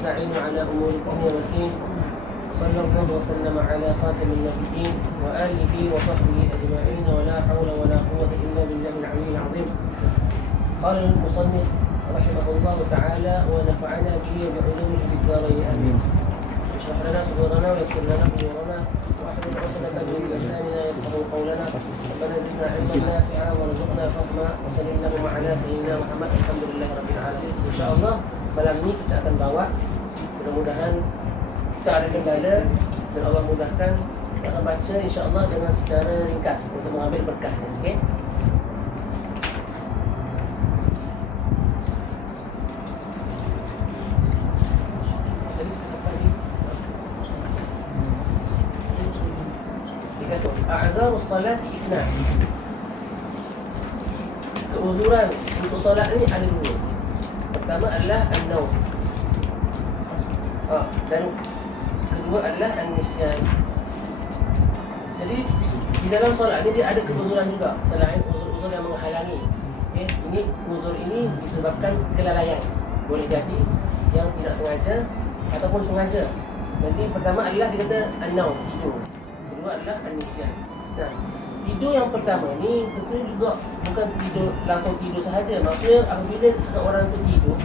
ونستعين على أمور الدنيا والدين. صلى الله وسلم على خاتم النبيين وآله وصحبه أجمعين ولا حول ولا قوة إلا بالله العلي العظيم. قال المصنف رحمه الله تعالى ونفعنا به بعلومه في الدارين آمين. اشرح لنا صدورنا ويسر لنا أمورنا واحلل عقدة من لساننا يفقهوا قولنا. ربنا زدنا علما نافعا وارزقنا فهما وصل اللهم على سيدنا Muhammad. Alhamdulillah rabbil alamin. Insyaallah malam ini kita akan bawa, mudah-mudahan kita ada kendala dan Allah mudahkan, kita akan baca insyaAllah dengan secara ringkas untuk mengambil berkahnya. Okay? A'zarus salati ithna. Keuzuran untuk salat ni ada dua. Pertama adalah an-naum. Dan kedua adalah an-nisyan. Jadi di dalam solat ni dia ada keuzuran juga selain uzur-uzur yang menghalangi. Okay? Ini uzur ini disebabkan kelalaian. Boleh jadi yang tidak sengaja ataupun sengaja. Jadi pertama adalah dia kata an-naum, tidur. Kedua adalah an-nisyan. Nah, tidur yang pertama ni tentu juga bukan tidur langsung tidur sahaja. Maksudnya apabila seseorang tu tidur,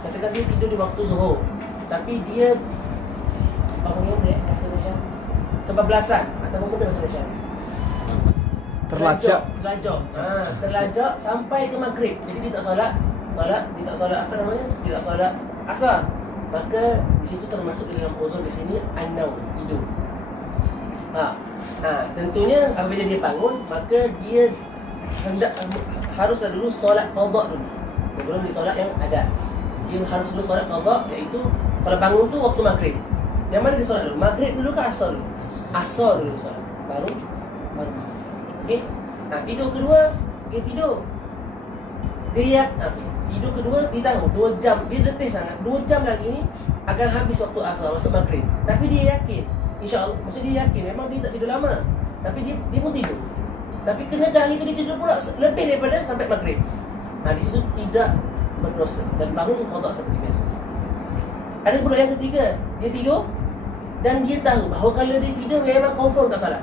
katakan dia tidur di waktu zuhur, tapi dia apa panggil bahasa Malaysia? Kebablasan ataupun apa bahasa Malaysia? Terlajak. Terlajak sampai ke maghrib. Jadi dia tak solat, dia tak solat apa namanya? Dia tak solat asar. Maka di situ termasuk dalam uzur di sini an-naum, tidur. Tentunya apabila dia bangun, maka dia harus dulu solat qada dulu sebelum dia solat yang ada. Dia harus dulu solat qada, iaitu kalau bangun tu waktu maghrib. Yang mana dia solat dulu? Maghrib dulu ke asar dulu? Asar dulu solat. Baru. Okey. Tidur kedua, dia tidur. Dia tidur kedua, dia tahu 2 jam, dia letih sangat. 2 jam lagi ni akan habis waktu asar, masuk maghrib. Tapi dia yakin, InsyaAllah, maksud dia yakin memang dia tak tidur lama, tapi dia pun tidur. Tapi kenakah hari tu dia tidur pula lebih daripada sampai maghrib. Di situ tidak berdosa dan bangun qada seperti biasa. Ada pula yang ketiga, dia tidur dan dia tahu bahawa kalau dia tidur memang confirm tak salah.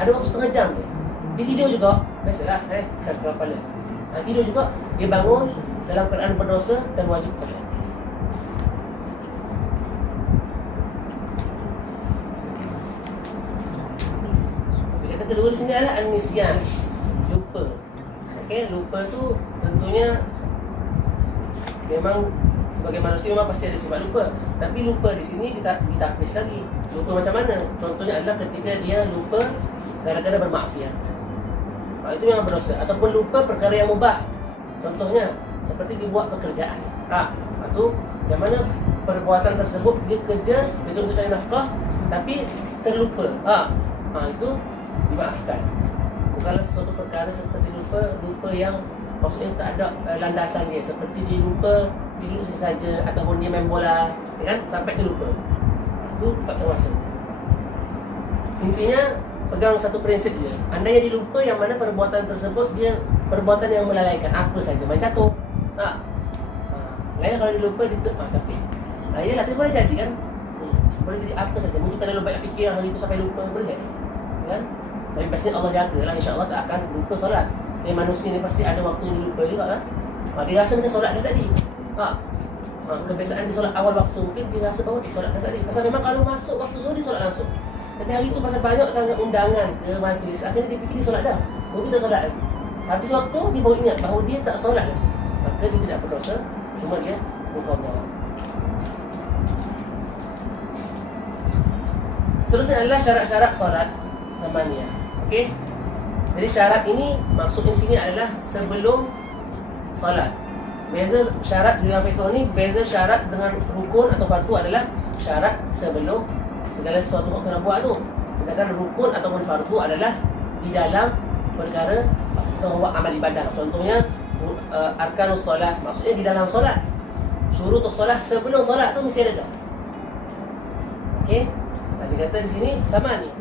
Ada waktu setengah jam dia tidur juga, biasalah kepala. Tidur juga, dia bangun dalam keadaan berdosa dan wajib qada. Kedua di sini adalah an-nisyan, lupa. Okey, lupa tu tentunya memang sebagai manusia memang pasti ada sifat lupa. Tapi lupa di sini ditapis lagi. Lupa macam mana? Contohnya adalah ketika dia lupa gara-gara bermaksiat. Itu memang berdosa. Ataupun lupa perkara yang mubah. Contohnya seperti dibuat pekerjaan. Itu yang mana perbuatan tersebut dia kerja untuk cari nafkah tapi terlupa. Itu dimaafkan. Bukanlah sesuatu perkara seperti lupa yang maksudnya tak ada landasan dia, seperti dia lupa tidur saja ataupun dia main bola, kan, sampai dia lupa. Itu tak termasuk. Intinya pegang satu prinsip je. Andainya dia lupa yang mana perbuatan tersebut dia perbuatan yang melalaikan, apa saja, main catur. Lain kalau dia lupa dia tapi yalah, tapi boleh jadi kan. Boleh jadi apa saja. Mungkin tak ada banyak fikir hari itu sampai lupa, boleh jadi. Kan? Tapi pasti Allah jagalah, insyaAllah tak akan lupa solat. Manusia ni pasti ada waktu yang lupa juga kan. Dia rasa macam solat dah tadi. Kebiasaan dia solat awal waktu, mungkin dia rasa bahawa solat dah tadi. Pasal memang kalau masuk waktu zuhur dia solat langsung. Tapi hari tu pasal banyak sangat undangan ke majlis, akhirnya dia fikir dia solat dah. Dia tak solat lagi. Habis waktu dia baru ingat bahawa dia tak solat lagi. Maka dia tidak berdosa, cuma dia berqada. Seterusnya adalah syarat-syarat solat samaniyah. Okey. Jadi syarat ini maksudnya di sini adalah sebelum solat. Beza syarat dalam fiqh ni, beza syarat dengan rukun atau fardu adalah syarat sebelum segala sesuatu yang kena buat tu. Sedangkan rukun ataupun fardu adalah di dalam perkara atau amal ibadah. Contohnya arkanus solat, maksudnya di dalam solat. Syurutus solat, sebelum solat tu mesti ada dah. Okey. Dia kata di sini sama ni.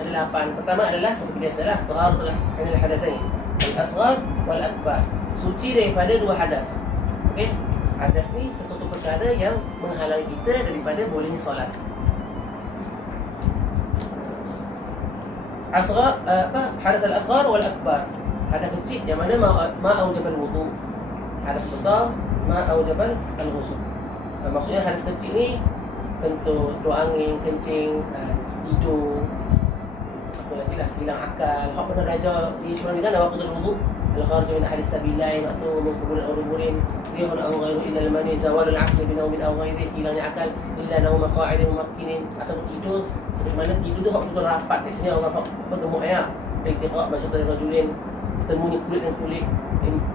Ada 8. Pertama adalah seperti biasalah, taharatul anil hadatsain, al-asghar wal akbar. Suci daripada 2 hadas. Okey. hadas ni sesuatu perkara yang menghalangi kita daripada bolehnya solat. Asghar hadath al-asghar wal akbar. Hadas kecil yang mana ma aujabal wudu. Hadas besar ma aujabal al-ghusl. Maksudnya hadas kecil ni kentut, keluar angin, kencing, tidur, apa lagi lah, hilang akal. Hak pernah belajar di sebelum ni kan waktu wudu, al-kharij min ahli sabilain atau min qubul al-ruburin, rihun aw ghairu illa al-mani zawal al-aql bi nawmin aw ghairi, hilangnya akal illa nawma qa'idin mumakkinin, atau tidur seperti mana tidur tu hak betul rapat. Biasanya orang hak bergemuk ya, iltiqa masyarakat rajulin, bertemu kulit dengan kulit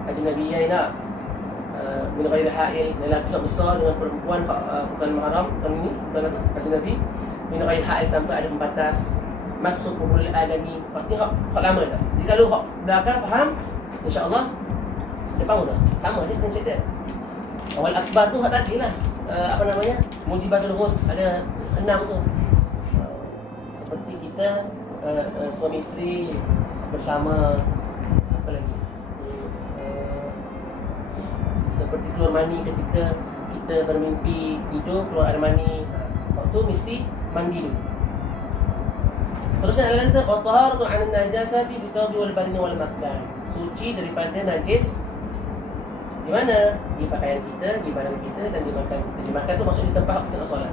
ajnabiyain lah, min ghairi ha'il, lelaki hak besar dengan perempuan bukan mahram, bukan ini, bukan apa, ajnabi, min ghairi ha'il, tanpa ada pembatas, masuk kubul alami. Hak lama dah. Jadi kalau hak belakang faham, insya-Allah depan dah. Sama aja prinsip dia. Awal akbar tu hak tadi lah. Apa namanya? Mujibatul ghus, ada 6 tu. Seperti kita suami isteri bersama, apa lagi? Seperti keluar mani ketika kita bermimpi tidur, keluar air mani. Waktu mesti mandi dulu. Seterusnya adalah kita taharatu 'anil najasati bi thawbi wal badani wal makan. Suci daripada najis di mana? Di pakaian kita, di badan kita dan di makan kita. Di makan tu maksud di tempat kita nak solat.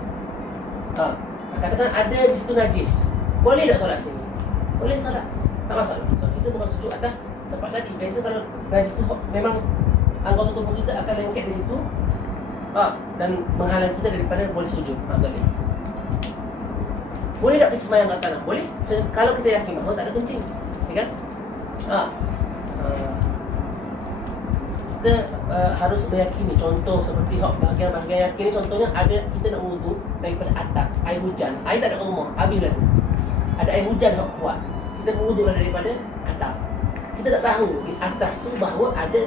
Katakan ada di situ najis. Boleh tak solat sini? Boleh solat. Tak masalah. Sebab kita bukan sujud atas tempat tadi. Biasa kalau najis tu memang anggota tubuh kita akan lengket di situ. Dan menghalang kita daripada boleh sujud. Boleh. Boleh tak kita semayang kat tanah? Boleh. Kalau kita yakin bahawa tak ada kencing. Ya kan? Kita harus meyakini. Contoh seperti bahagian-bahagian yakin ni, contohnya ada kita nak wudu daripada atap, air hujan. Air tak ada kat rumah, habis lah tu. Ada air hujan tak kuat. Kita wudu lah daripada atap. Kita tak tahu di atas tu bahawa ada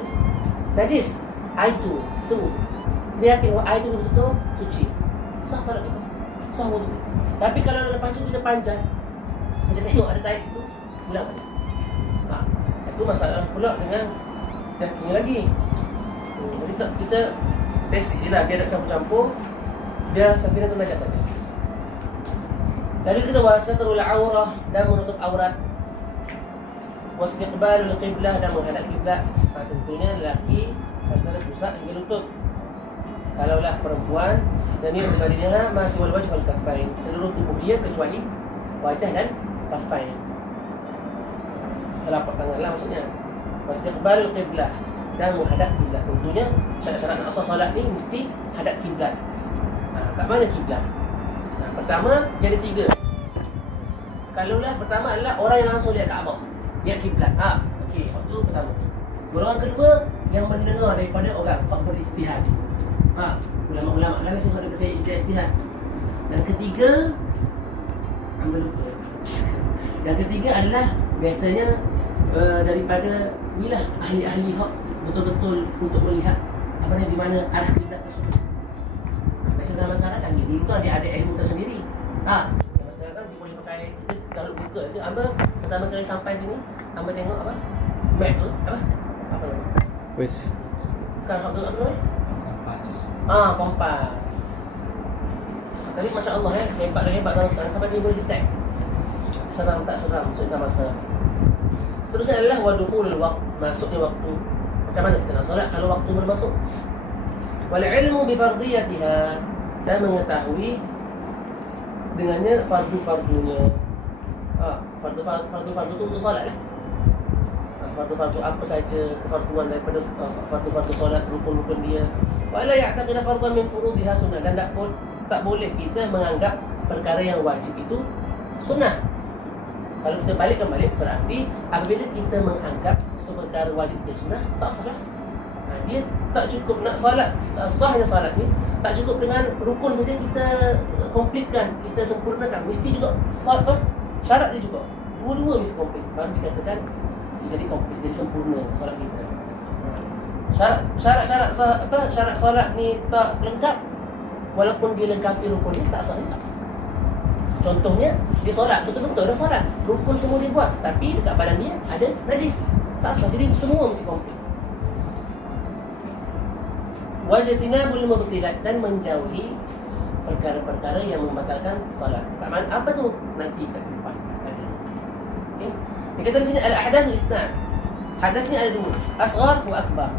najis. Air tu, kita wudu. Kita yakin bahawa air tu betul-betul suci. Sah salat kita. Sah wudu. Tapi kalau lepas tu kita panjat, kita tengok ada air tu, pulang balik. Itu masalah pula dengan yakin lagi. Jadi kita basic je lah, biar tak campur-campur, dia sampai nak najat tadi. Lalu kita wasatrul aurah, dan menutup aurat, wastiqbalul qiblah, dan menghadap kiblat. Tentunya lelaki antara pusat hingga lutut. Kalaulah perempuan, jami'ul badaniha masih wal wajh wal kaffain, seluruh tubuh dia kecuali wajah dan kaffain. Telapak tangan lah maksudnya. Wastiqbalul qiblah, dan menghadap kiblat. Tentunya syarat-syarat nak asal solat ni mesti hadap kiblat. Kat mana kiblat? Pertama, jadi 3. Kalaulah pertama adalah orang yang langsung lihat Kaabah, lihat kiblat. Okey, waktu pertama. Golongan kedua yang mendengar daripada orang hak berijtihad. Ulama-ulama lah biasa ada percaya ijtihad. Dan ketiga, ambil lupa. Yang ketiga adalah biasanya daripada inilah ahli-ahli hak betul-betul untuk melihat apa ni, di mana arah kiblat tersebut. Biasa zaman sekarang canggih. Dulu kan dia ada ilmu tersendiri. Zaman sekarang kan dia boleh pakai, kita kalau buka je, pertama kali sampai sini, hamba tengok apa? Map tu, apa nama? Wes. Bukan hak tu apa tu? Kompas. Tapi Masya Allah hebat dan hebat zaman sekarang sampai dia boleh detect seram tak seram maksud zaman sekarang. Terusnya adalah wadukhulul waqt, masuknya waktu. Macam mana kita nak solat kalau waktu bermasuk? Wal ilmu bi fardiyatiha, dan mengetahui dengannya fardu-fardunya. Fardu-fardu tu untuk solat kan? Fardu-fardu apa saja kefarduan daripada fardu-fardu solat, rukun-rukun dia. Wala ya'taqida fardhan min furudiha sunnah, dan tak boleh kita menganggap perkara yang wajib itu sunnah. Kalau kita balikkan balik, berarti apabila kita menganggap satu perkara wajib itu sunnah, tak salah. Dia tak cukup nak salat, sahnya salat ni tak cukup dengan rukun saja kita komplitkan, kita sempurnakan. Mesti juga syarat dia juga. Dua-dua mesti komplit, baru dikatakan jadi komplit, jadi sempurna salat kita. Syarat salat ni tak lengkap, walaupun dia lengkapi rukun ni, tak sah. Contohnya, dia solat, betul-betul dah solat, rukun semua dia buat, tapi dekat badan dia ada najis, tak sah. Jadi semua mesti komplit. Wajtinabul mubtilat, dan menjauhi perkara-perkara yang membatalkan solat. Apa tu? Nanti kat depan ada. Okey. Dia kata di sini al-ahdatsu isnan. Hadas ni ada dua, asghar wa akbar.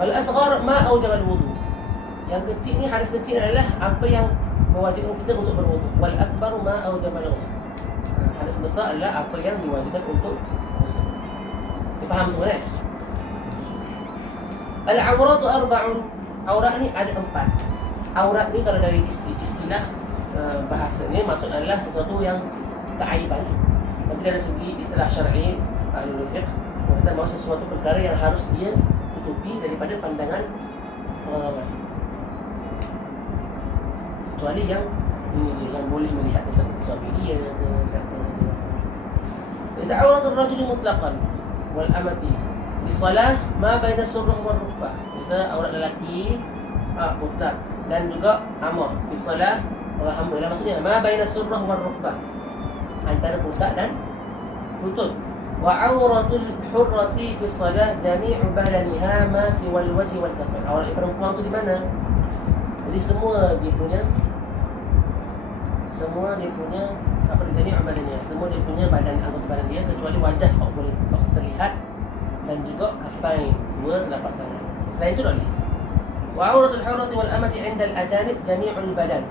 Kalau asghar ma aujab al-wudu. Yang kecil ni, hadas kecil adalah apa yang mewajibkan kita untuk berwudu. Wal akbar ma aujab al-ghusl. Hadas besar adalah apa yang diwajibkan untuk ghusl. Dipaham semua kan? Al-awratu arba'un. Aurat ni ada 4. Aurat ni kalau dari istilah bahasa ni maksud adalah sesuatu yang keaiban. Tapi dari segi istilah syar'i ahlul fiqh, kata bahawa sesuatu perkara yang harus dia tutupi daripada pandangan orang lain. Kecuali yang ini yang boleh melihat seperti suami dia ke siapa saja. Idza awratul rajuli mutlaqan wal amati fi shalah ma baina surrah wal rukbah. Kita aurat lelaki mutlak dan juga amah fi shalah orang hamba lah, maksudnya ma baina surrah wal rukbah, antara pusat dan lutut. Wa auratul hurrati fi shalah jami'u badaniha ma siwal wajhi wal kaffain. Aurat perempuan tu di mana? Jadi semua dia punya apa dia jami'u badannya, semua dia punya badan, anggota badan dia kecuali wajah tak boleh terlihat, dan juga kaffain, dua telapak tangan. Selain itu tak boleh. Wa auratul hurrati wal amati 'inda al-ajanib jami'ul badan.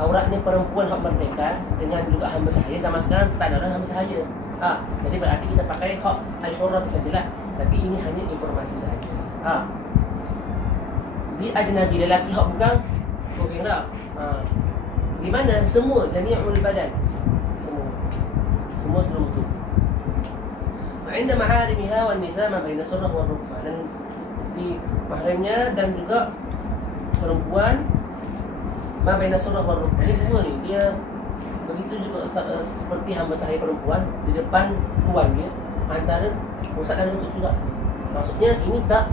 Aurat ni perempuan hak merdeka dengan juga hamba sahaya. Zaman sekarang tak ada orang hamba sahaya. Jadi berarti kita pakai hak al-hurrat sajalah. Tapi ini hanya informasi sahaja. Di ajnabi lelaki hak bukan okey tak? Di mana semua jami'ul badan. Semua seluruh tubuh. Wa 'inda maharimiha wan nisa ma baina surrah wal rukbah. Dan di mahramnya dan juga perempuan ma baina surrah wal rukbah. Ini dua ni dia begitu juga seperti hamba sahaya perempuan di depan tuan dia, antara pusat dan lutut juga. Maksudnya ini tak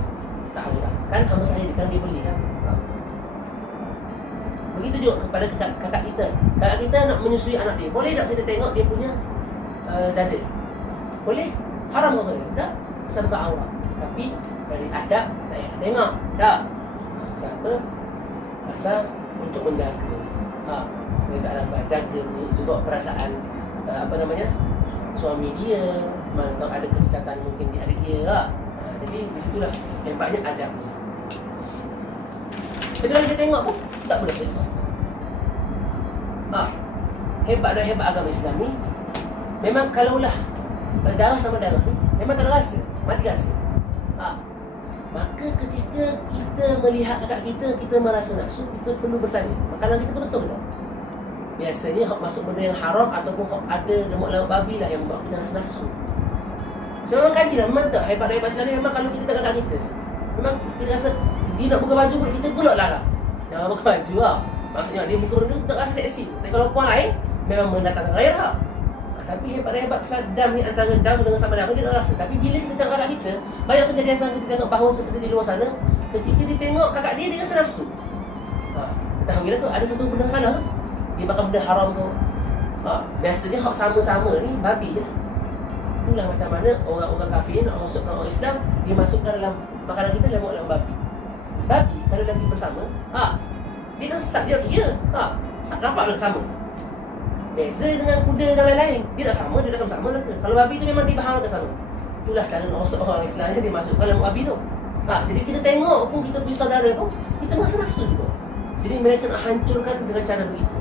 aurat. Kan hamba sahaya dia kan dia beli kan. Begitu juga kepada kakak kita. Kakak kita nak menyusui anak dia, boleh tak kita tengok dia punya dada? Boleh? Haram ke boleh? Tak? Pasal bukan aurat. Tapi dari adab tak payah tengok. Tak? Pasal apa? Pasal untuk menjaga. Dia tak dapat jaga juga perasaan suami dia, kalau ada kecacatan mungkin di adik dia. Jadi disitulah hebatnya adab. Jadi kalau dia tengok pun tak boleh tengok. Hebat agama Islam ni. Memang kalaulah darah sama darah ni memang tak ada rasa, mati rasa. Maka ketika kita melihat kakak kita, kita merasa nafsu, kita perlu bertanya, makanan kita betul ke tak? Biasanya hak masuk benda yang haram ataupun hak ada lemak-lemak babi lah yang buat kita rasa nafsu. So memang kaji lah, memang tak hebat Islam ni. Memang kalau kita tengok kakak kita, memang kita rasa dia nak buka baju pun kita gelak lah. Jangan buka baju lah. Maksudnya dia buka benda tak rasa seksi. Tapi kalau puan lain memang mendatangkan gairah. Tapi hebat pasal dam ni, antara dam dengan sama dam dia tak rasa. Tapi bila kita tengok kakak kita, banyak kejadian yang kita tengok bahawa seperti di luar sana, ketika dia tengok kakak dia rasa nafsu. Kita kira tu ada satu benda salah tu, dia makan benda haram tu. Biasanya hak sama-sama ni babi je. Itulah macam mana orang-orang kafir nak masukkan orang Islam, dia masukkan dalam makanan kita lemak-lemak babi. Babi kalau lagi bersama, dia kan sat, dia kira sat rapat lah sama. Beza dengan kuda dan lain-lain, dia tak sama, dia tak sama-sama lah ke. Kalau babi tu memang dibaharkan sama. Itulah cara orang Islam dia masukkan lemak babi tu. Jadi kita tengok pun, kita punya saudara pun, kita rasa nafsu juga. Jadi mereka nak hancurkan dengan cara begitu.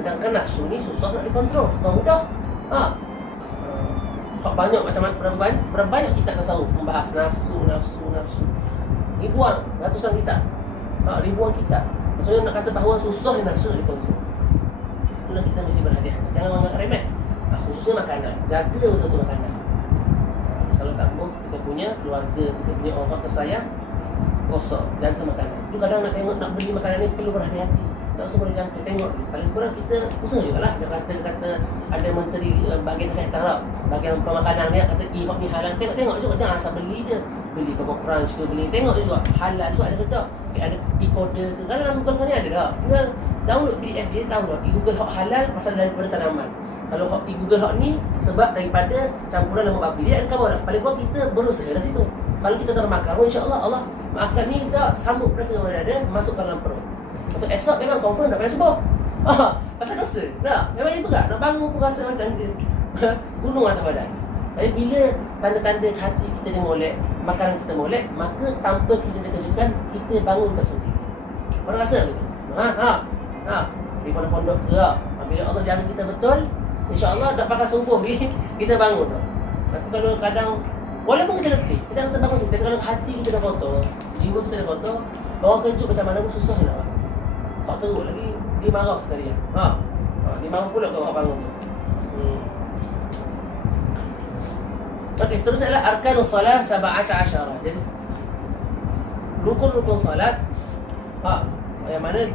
Sedangkan nafsu ni susah nak dikontrol, bukan mudah. Banyak macam-macam banyak kitab tasawuf membahas nafsu. Ribuan, ratusan kitab. Ribuan kitab. Maksudnya nak kata bahawa susah nafsu nak dikontrol. Itulah kita mesti berhati-hati. Jangan menganggap remeh. Khususnya makanan. Jaga betul-betul makanan. Kalau tak pun kita punya keluarga, kita punya orang tersayang, rosak, jaga makanan. Itu kadang nak tengok, nak beli makanan ni perlu berhati-hati. Tak semua dia jangka tengok. Paling kurang kita usaha juga lah. Dia kata ada menteri bahagian kesihatan lah, bahagian pemakanan dia kata hak ni halal. Tengok juga, jangan asal beli je. Beli Coco Crunch ke, beli tengok juga halal juga ada ke tak. Ada e-coder ke, kan dalam Google ni ada dah. Tinggal download PDF dia, tahu dah e-Google hak halal pasal daripada tanaman. Kalau e-Google hak ni sebab daripada campuran lemak babi, dia ada khabar dah. Paling kurang kita berusaha dah situ. Kalau kita termakan, oh insya-Allah Allah maafkan ni, tak sambung dah ke mana ada, masukkan dalam perut. Untuk esok memang confirm dah payah subuh. Pasal dosa. Tak, memang itu juga. Nak bangun pun rasa macam gunung atas badan. Tapi bila tanda-tanda hati kita ni molek, makanan kita molek, maka tanpa kita dikejutkan, kita bangun tersendiri. Korang rasa ke? Di pondok ke tak? Bila Allah jaga kita betul, insya-Allah tak bakal subuh kita bangun tak? Tapi kalau kadang, walaupun kita letih, kita akan terbangun sendiri. Tapi kalau hati kita dah kotor, jiwa kita dah kotor, bangun kejut macam mana pun susah nak. Tak teruk lagi, dia marah sekali. Dia marah pula kalau bangun tu. Okey, seterusnya adalah arkanus salah 17. Jadi rukun-rukun salat, yang mana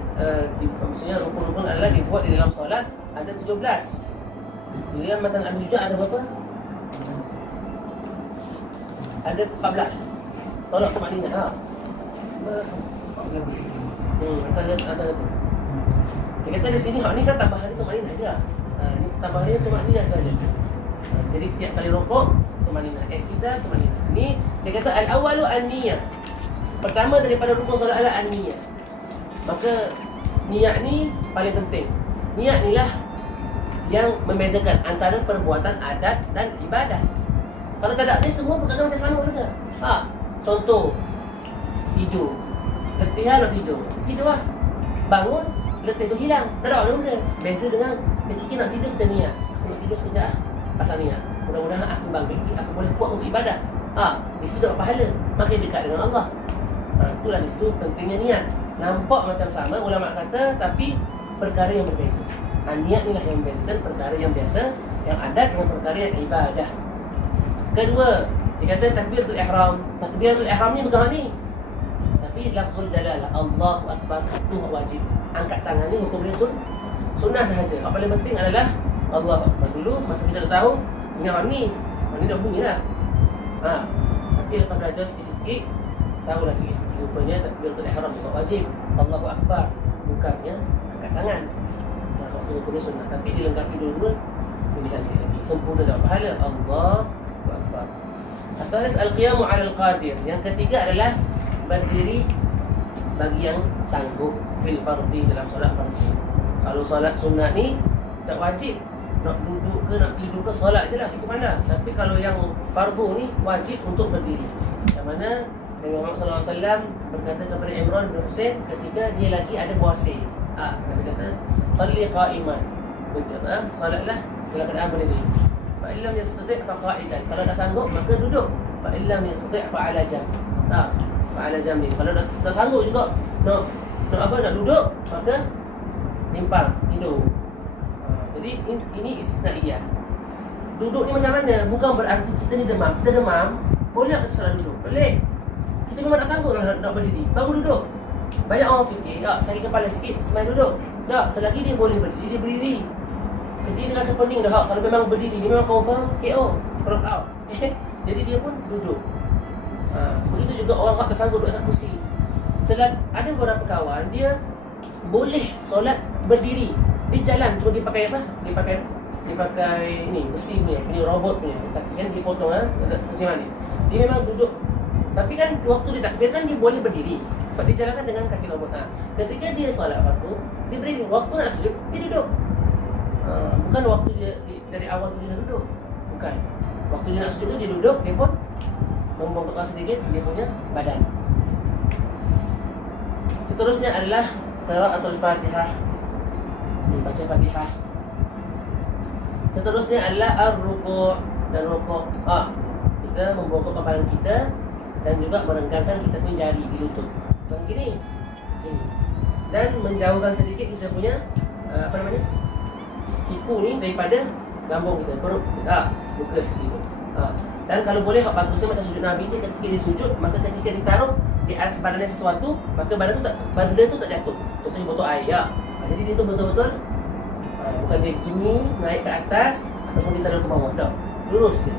maksudnya rukun-rukun adalah dibuat di dalam solat ada 17. Di dalam matan Abi Juda ada berapa? Ada 14. Tolak ke Madinah. Antara tu. Dia kata di sini, ni kan tambahan itu Madinah saja. Ni tambahannya itu Madinah saja. Jadi tiap kali rokok tu Madinah. Kita tu Madinah. Ni dia kata al-awwalu an-niyah. Pertama daripada rukun solat adalah an-niyah. Maka niat ni paling penting. Niat inilah yang membezakan antara perbuatan adat dan ibadah. Kalau tak ada ni semua perkara macam sama juga. Contoh tidur. Letihan nak tidur. Tidur lah. Bangun, letih tu hilang. Tak ada apa benda. Beza dengan ketika nak tidur kita niat. Aku nak tidur sekejap pasal niat. Mudah-mudahan aku bangkit, aku boleh kuat untuk ibadah. Di situ dapat pahala. Makin dekat dengan Allah. Itulah di situ pentingnya niat. Nampak macam sama ulama kata, tapi perkara yang berbeza. Niat inilah yang membezakan perkara yang biasa, yang adat dengan perkara yang ibadah. Kedua, dia kata takbiratul ihram. Takbiratul ihram ni bukan ni. Tapi lafzul jalalah, Allahu akbar, itu wajib. Angkat tangan ni hukum dia sunnah sahaja. Yang paling penting adalah Allahu akbar dulu. Masa kita tak tahu ingat ni dah bunyilah. Tapi lepas belajar sikit-sikit, tahulah sikit-sikit rupanya takbiratul ihram itu wajib. Allahu akbar bukannya angkat tangan. Waktu hukumnya sunnah, tapi dilengkapi dulu lebih cantik lagi, sempurna dapat pahala. Allahu akbar. Asalis al-qiyamu 'ala al-qadir. Yang ketiga adalah berdiri bagi yang sanggup fil fardhi, dalam solat fardhi. Kalau solat sunat ni tak wajib nak duduk ke nak tidur ke, solat je lah, ikut mana. Tapi kalau yang fardu ni wajib untuk berdiri. Yang mana Nabi Muhammad SAW berkata kepada Imran bin Husain ketika dia lagi ada puasa. Nabi kata, salli qa'iman. Salatlah dalam keadaan berdiri. Fa illam yastati' fa qa'idan. Kalau tak sanggup maka duduk. Fa illam yastati' fa 'ala jam. Fa 'ala jambi. Kalau tak sanggup juga nak duduk, maka limpang tidur. Jadi ini istisnaiyah. Duduk ni macam mana? Bukan berarti kita ni demam. Kita demam, boleh kita salah duduk? Boleh. Kita memang tak sanggup nak berdiri, baru duduk. Banyak orang fikir, sakit kepala sikit, semain duduk. Tak, selagi dia boleh berdiri, dia berdiri. Ketika dia rasa pening dah, kalau memang berdiri, dia memang confirm KO, knock out. Jadi dia pun duduk. Begitu juga orang tak tersanggup duduk atas kursi. Ada beberapa kawan, dia boleh solat berdiri. Dia jalan, cuma dia pakai apa? Dia pakai ni, besi punya, robot punya. Kaki kan dia potong macam mana. Dia memang duduk. Tapi kan waktu dia takbir kan dia boleh berdiri. Sebab dia jalankan dengan kaki robot. Ketika dia solat waktu, dia berdiri. Waktu nak sujud, dia duduk. Bukan waktu dia dari awal tu dia duduk. Bukan. Waktu dia nak sujud tu dia duduk, dia pun membongkokkan sedikit dia punya badan. Seterusnya adalah qiraatul Fatihah. Baca Fatihah. Seterusnya adalah ar-ruku' dan rukuk. Kita membongkokkan badan kita dan juga merenggangkan kita punya jari di lutut. Macam gini. Dan menjauhkan sedikit kita punya siku ni daripada lambung kita, perut kita. Buka sikit tu. Dan kalau boleh hak bagusnya macam sujud Nabi tu, ketika dia sujud, maka ketika ditaruh di atas badannya sesuatu, maka benda tu tak jatuh. Contohnya botol air. Jadi dia tu betul-betul bukan dia gini naik ke atas ataupun ditaruh ke bawah. Tak. Lurus dia.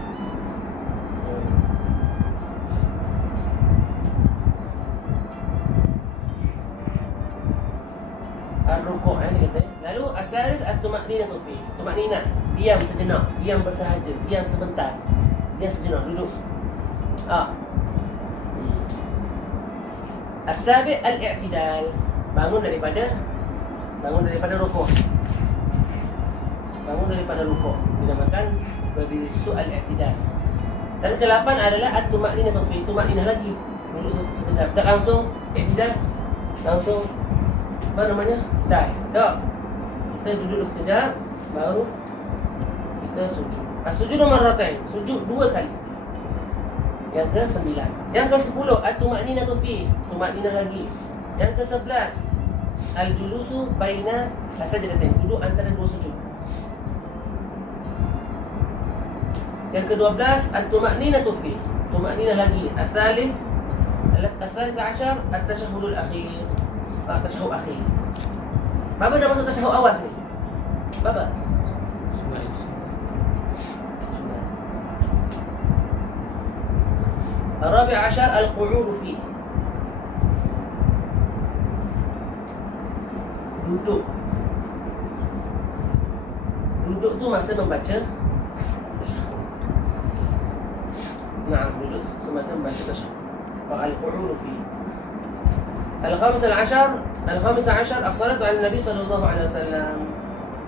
Ar-ruku' ni kata. Lalu asaris at-tuma'ninatu fi. Tuma'ninah, diam sejenak, diam bersahaja, diam sebentar. Diam sejenak, duduk. As-sabi' al-i'tidal. Bangun daripada rukuk. Bangun daripada rukuk. Dinamakan berdiri itu al-i'tidal. Dan ke-8 adalah at-tuma'ninah fi. Tuma'ninah lagi. Duduk sekejap. Tak langsung i'tidal. Langsung apa namanya? Dah. Tak. Kita duduk sekejap baru kita sujud. Sujud marratain. Sujud 2 kali. Yang ke-9. Yang ke-10 at-tuma'ninah fi. Tuma'ninah lagi. Yang ke-11 al-julusu baina sajdatain. Duduk antara 2 sujud. Yang ke-12 at-tuma'ninah fi. Tuma'ninah lagi. Al-thalith ashar at-tashahhudul akhir. Tashahhud akhir. Bapa dah masuk tashahhud awal ni. Bapa. Al-rabi' ashar al-qu'ud fi. Duduk. Duduk tu masa membaca tashahhud. Naam, duduk semasa membaca tashahhud. Al-qu'ud fi. Al-khamis ashar as-salatu 'ala Nabi sallallahu alaihi wasallam.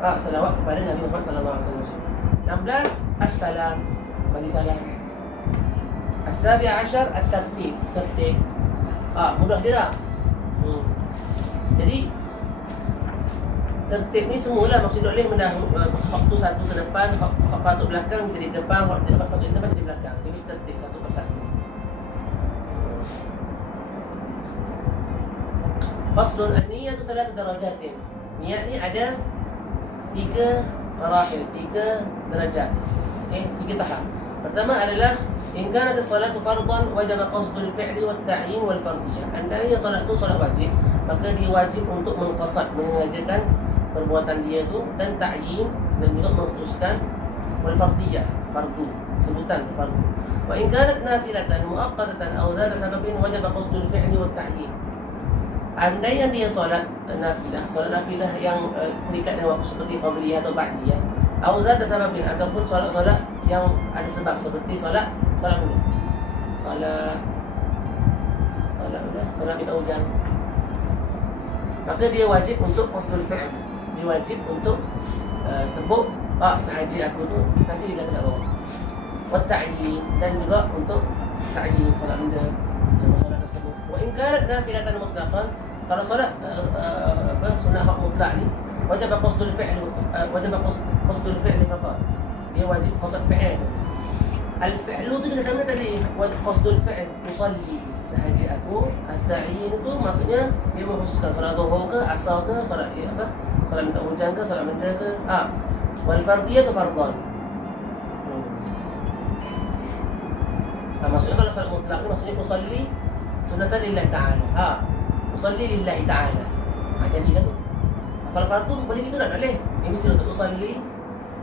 Salawat kepada Nabi Muhammad sallallahu alaihi wasallam. 16 as-salam, bagi salam. As-sabi' ashar at-tartib. Tertib. Mudah je tak? Jadi tertib ni semualah maksudnya boleh hak tu satu ke depan, hak patut belakang jadi depan, hak patut depan jadi belakang. Ini tertib satu persatu. Faslun an-niyatu 3 darajatin. Niat ni ada 3 marahil, 3 darajat. Okey, 3 tahap. Pertama adalah in kanat as-salatu fardhan wajaba qasdul fi'li wat ta'yin wal fardiyah. Andainya solat tu solat wajib, maka dia wajib untuk mengqasad, menyengajakan perbuatan dia tu, dan ta'yin, dan juga mengkhususkan wal fardiyah, fardu, sebutan fardu. Wa in kanat nafilatan muaqqatatan aw zada sababin wajaba qasdul fi'li wat ta'yin. Andai yang dia solat nafilah yang terikat dengan waktu seperti qabliyah atau ba'diyah, atau zada sababin, ataupun solat-solat yang ada sebab seperti solat dulu, solat minta hujan, maka dia wajib untuk qasdul fi'l. Dia wajib untuk sebut sahaja aku tu, nanti dia kata kat bawah. Wa ta'yin, dan juga untuk ta'yin solat benda solat tersebut. Wa in kanat nafilatan mutlaqan, kalau solat sunat hak mutlak ni wajib qasdul fi'l, qasdul fi'l faqat. Dia wajib qasd fi'l. Al-fi'lu tu dia kata tadi wajib qasdul fi'l, usalli sahaja aku. At-ta'yin tu maksudnya dia mengkhususkan solat zuhur ke, asar ke, solat solat minta hujan ke, solat benda ke. Wal fardiyah tu fardhan. Maksudnya kalau solat mutlak ni maksudnya usalli sunatan lillahi ta'ala. Usalli lillahi ta'ala. Jadilah tu. Kalau fardu boleh gitu tak? Boleh. Ini mesti untuk usalli.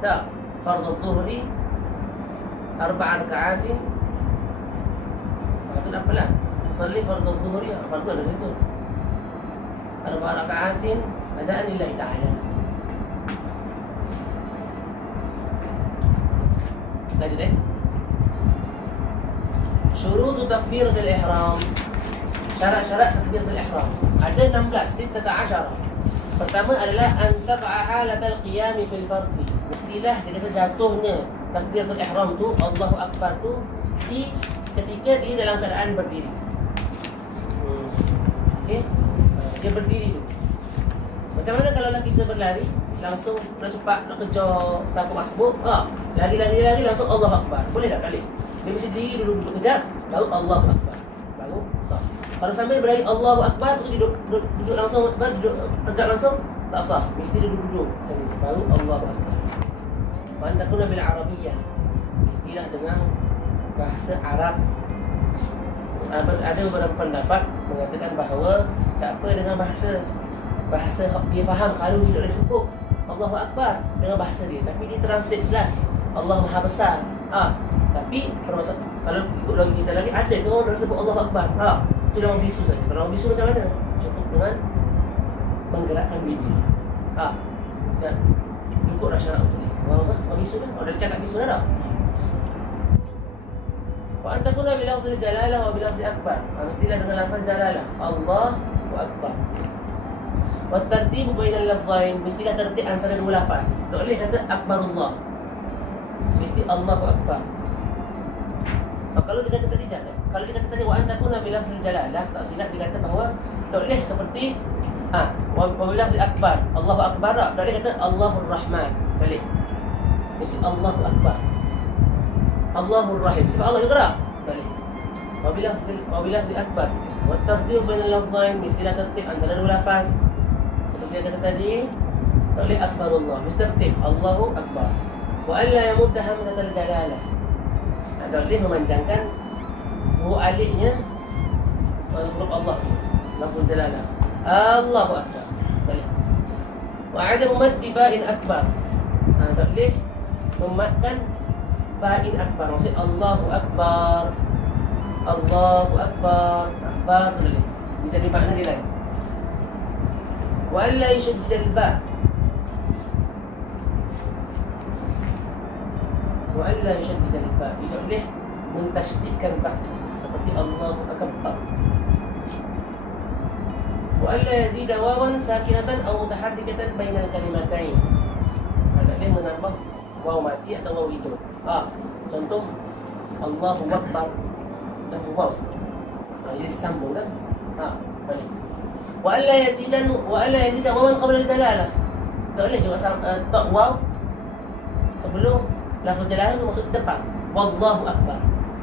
Tak. Fardu zuhri 4 raka'atin. Itu dah apalah. Usalli fardu zuhri, fardu ada itu. 4 raka'atin adaan lillahi ta'ala. Lanjut Syurut takbiratul ihram. Syarat-syarat takbiratul ihram ada 16, 16. Pertama adalah an taqa'a halatal qiyam fil fardhi. Mestilah dia kata jatuhnya takbiratul ihram tu, Allahu akbar tu, ketika dia dalam keadaan berdiri. Okey. Dia berdiri tu. Macam mana kalau kita berlari langsung nak cepat nak kejar siapa masbuk, lari langsung Allahu akbar. Boleh tak kali? Dia mesti diri dulu kejap, baru Allahu akbar. Baru sah. Kalau sambil berlari Allahu akbar tu duduk langsung, duduk tegak langsung, tak sah. Mesti duduk macam ni, baru Allahu akbar. Man takuna bil arabiyyah. Mestilah dengan bahasa Arab. Ada beberapa pendapat mengatakan bahawa tak apa dengan bahasa dia faham. Kalau dia boleh sebut Allahu akbar dengan bahasa dia, tapi dia translate jelas Allah Maha Besar. Tapi kalau ikut lagi kita lagi, ada ke orang sebut Allahu akbar? Itu dalam bisu saja. Kalau bisu macam mana? Cukup dengan menggerakkan bibir. Dan cukup dah syarat untuk ni. Orang bisu kan? Orang dah cakap bisu dah tak? Wa antakuna bilafzil jalalah wa bilafzil akbar. Mestilah dengan lafaz jalalah. Allahu akbar. Wa tartibu bainal lafzain, mestilah tertib antara dua lafaz. Tak boleh kata akbarullah. Mesti Allahu akbar. Kalau dia kata tadi jangan. Kalau dia kata tadi wa antakuna bilafzil jalalah, tak silap dia kata bahawa tak boleh seperti wa bilafzil akbar. Allahu akbar. Tak boleh kata Allahur Rahman. Boleh. Mesti Allahu akbar. Allahur Rahim. Sebab Allah juga tak? Boleh. Wabilafzil akbar. Wa tartibu bainal lafzain, mestilah tertib antara dua lafaz. Seperti saya kata tadi, tak boleh akbarullah. Mesti tertib Allahu akbar. Wa alla yamudda hamzatal jalalah. Tak boleh memanjangkan huruf alifnya huruf Allah. Lafzul jalalah. Allahu akbar. Boleh. Wa adam maddi ba'in akbar. Tak boleh mematkan ba'in akbar. Maksud Allahu akbar. Allahu akbar. Akbar tu boleh. Dia jadi makna dia lain. Wa alla yushaddid al-ba'. Wa alla yushaddid al-ba'. Dia boleh mentasydidkan ba' seperti Allahu akbar. Wa alla yazida wawan sakinatan aw mutahaddikatan bainal kalimatain. Ada boleh menambah waw mati atau waw hidup. Contoh Allahu akbar dan waw. Jadi sambung kan? Boleh. Wa alla yazida wawan qabla al-jalalah. Tak boleh juga tak waw sebelum lafaz jalalah tu masuk depan. Wallahu akbar.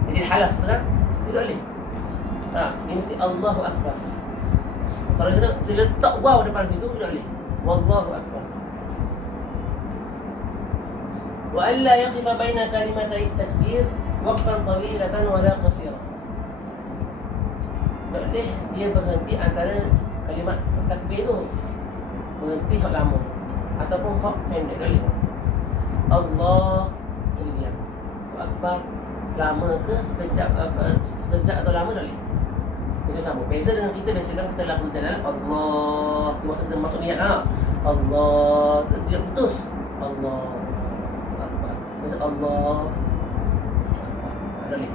Jadi halas kan? Tidak boleh. Ini mesti Allahu akbar. Kalau kita letak waw depan situ tidak boleh. Wallahu akbar. Wa alla yaqifa baina kalimatay at-takbir waqtan tawilatan wala qasira. Tak boleh dia berhenti antara kalimat takbir tu, berhenti hak lama ataupun hak pendek. Tak boleh. Allah kemudian akbar lama ke sekejap atau lama tak boleh. Itu sama. Beza dengan kita biasakan kita lakukan jalan Allah. Itu maksud masuk niat Allah tidak putus. Allah akbar. Maksud Allah tak boleh.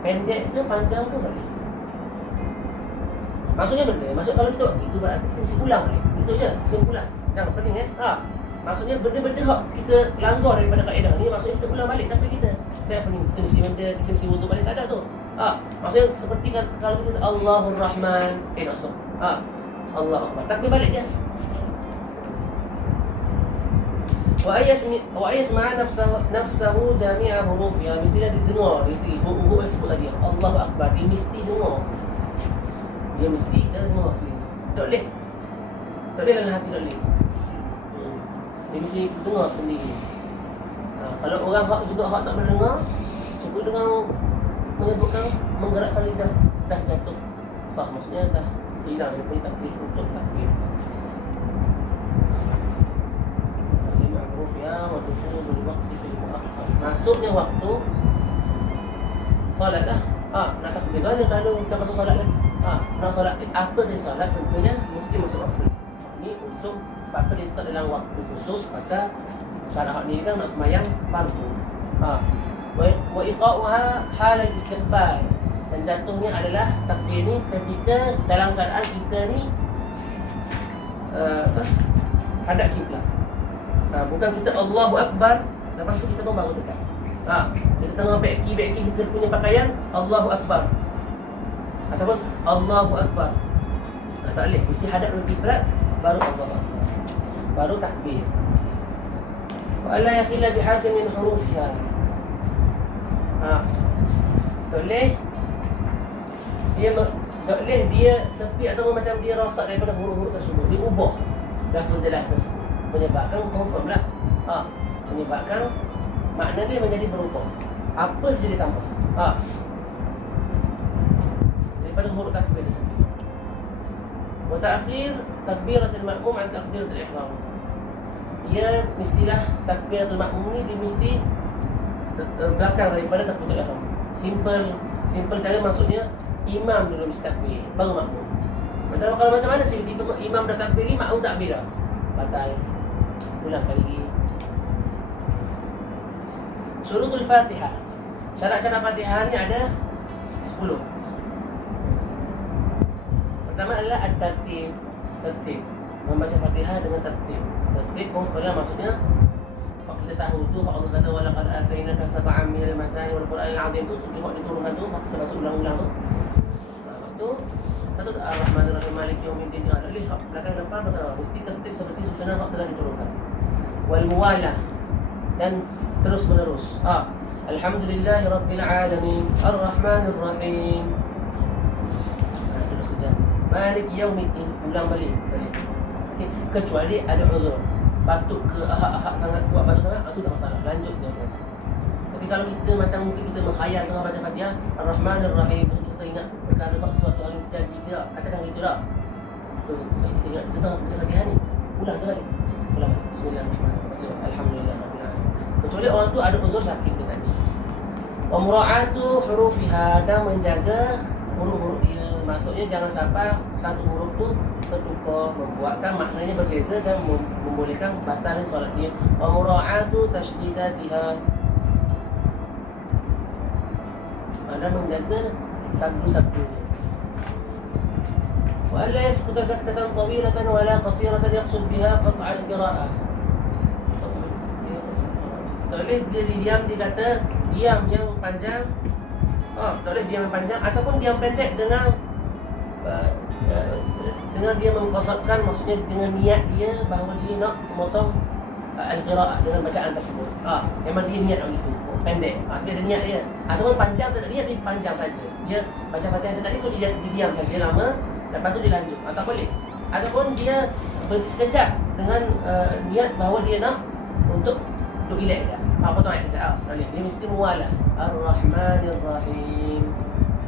Pendek ke panjang ke tak boleh. Maksudnya benda. Maksud kalau kita itu berarti kita mesti pulang balik. Itu je kesimpulan. Jangan penting maksudnya benda-benda hak kita langgar daripada kaedah ni, maksudnya kita pulang balik tapi kita apa ni, kita mesti benda, kita mesti wudu balik, tak ada tu. Maksudnya seperti kan kalau kita Allahur Rahman, nak stop. Allah Akbar. Takbir balik je. Wa ayasma'a nafsahu jami'a hurufiha. Mestilah dia dengar, mesti huruf yang sebut tadi. Allahu Akbar. Dia mesti dengar. Dia mesti dengar sendiri. Tak boleh. Tak boleh dalam hati, tak boleh. Dia mesti dengar sendiri. Kalau orang hak juga hak tak mendengar, cuba dengan menyebutkan menggerakkan lidah, dah jatuh sah, maksudnya dah hilang daripada takbir untuk takbir. Kalimah hurufnya wa dukhulul waqti fil muakhkhar. Masuknya waktu solat dah. Nak takbir kan kalau kita masuk solat lagi. Nak solat apa saya solat tentunya mesti masuk waktu. Ini untuk apa dia letak dalam waktu khusus pasal syarah ni kan nak semayang fardu. Wa iqa'uha hal al-istiqbal. Dan jatuhnya adalah takbir ni ketika dalam keadaan kita ni hadap kiblat. Bukan kita Allahu Akbar lepas tu kita pun baru dekat. Kita tengah beki kita punya pakaian Allahu Akbar ataupun Allahu Akbar. Tak boleh, mesti hadap kiblat baru Allahu Akbar, baru takbir. Wa alla yakhilla biharfin min hurufiha. Boleh dia boleh dia sepi atau macam dia rosak daripada huruf-huruf tersebut, dia ubah lafaz jelas tersebut, menyebabkan confirm lah. Menyebabkan makna dia menjadi berubah. Apa saja dia tambah daripada huruf takbir tersebut. Wa ta'khir takbiratul ma'mum an takbiratul ihram. Dia mestilah takbiratul ma'mum ni dia mesti belakang daripada takbiratul ihram. Simple cara maksudnya imam dulu mesti takbir baru makmum. Padahal kalau macam mana tiba-tiba imam dah takbir ni makmum takbir dah, batal. Ulang kali lagi. Syurutul Fatihah. Syarat-syarat Fatihah ni ada 10. Pertama adalah at-tartib. Tertib. Membaca Fatihah dengan tertib. Tertib konfirmasi maksudnya kita tahu tu Allah kata walaqad atainaka sab'an minal mathani wal qur'anil 'azim tu cuma diturunkan tu kita baca ulang-ulang tu. Waktu satu Ar-Rahmanir Rahim Maliki Yaumiddin ada lihat belakang depan betul mesti tertib seperti susunan waktu telah diturunkan. Wal muwalah dan terus menerus. Alhamdulillahirabbil alamin Ar-Rahmanir Rahim. Terus saja. Maliki Yaumiddin ulang balik. Okay. Kecuali ada uzur. Batuk ke ahak-ahak sangat kuat batuk sangat itu tak masalah, lanjut dia terus. Tapi kalau kita macam mungkin kita menghayal tengah baca Fatihah Ar-Rahmanir Rahim, kita ingat perkara sesuatu hal yang terjadi ke tak, katakan gitu tak. Kita ingat kita tengah baca Fatihah ni, ulang tu kali. Ulang Bismillahirrahmanirrahim, baca Alhamdulillahirabbil alamin. Kecuali orang tu ada uzur sakit ke tadi. Wa mura'atu hurufiha, dan menjaga huruf-huruf dia. Maksudnya jangan sampai satu huruf tu tertukar, membuatkan maknanya berbeza dan membolehkan batalnya solat dia. Wa mura'atu tasydidatiha, anda menjaga sabdu-sabdu dia. Wa alla yasquta saktatan tawilatan wala qasiratan yaqsud biha qat'al qira'ah. Tak boleh dia diam, dia kata diam yang panjang. Tak boleh diam yang panjang ataupun diam pendek dengan dia mengqasadkan, maksudnya dengan niat dia bahawa dia nak memotong al-qira'ah dengan bacaan tersebut. Memang dia niat begitu, pendek. Dia ada niat dia. Ataupun panjang tak ada niat, dia panjang saja. Dia baca Fatihah tadi tu dia diam saja lama, lepas tu dia lanjut. Tak boleh. Ataupun dia berhenti sekejap dengan niat bahawa dia nak untuk relax dia. Potong ayat kita. Dia mesti muwalah. Ar-Rahmanir Rahim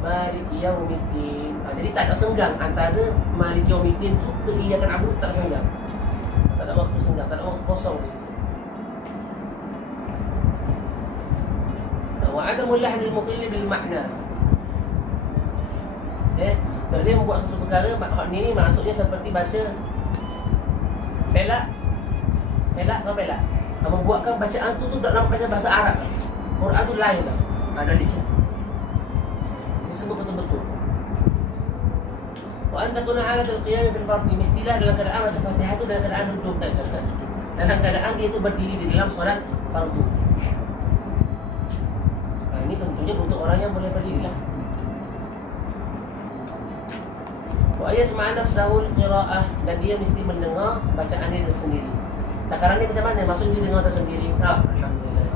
Maliki Yaumiddin. Jadi tak ada senggang antara Maliki Yaumiddin tu ke Iyyakan na'budu, tak ada senggang. Tak ada waktu senggang, tak ada waktu kosong di situ. Wa adamul lahnil mukhilli bil makna. Kalau dia membuat satu perkara, ni maksudnya seperti baca pelak atau pelak. Membuatkan bacaan tu tak nak baca bahasa Arab. Quran tu lain tak? Ada di sini. Disebut betul-betul. Wa anta kuna halatul qiyam fil fardhi, mestilah dalam keadaan baca Fatihah tu dalam keadaan duduk kan. Dalam keadaan dia tu berdiri di dalam solat fardu. Ini tentunya untuk orang yang boleh berdiri lah. Wa yasma'a nafsahu al-qira'ah, dan dia mesti mendengar bacaan dia sendiri. Takaran ni macam mana? Maksudnya dia dengar tersendiri. Alhamdulillah.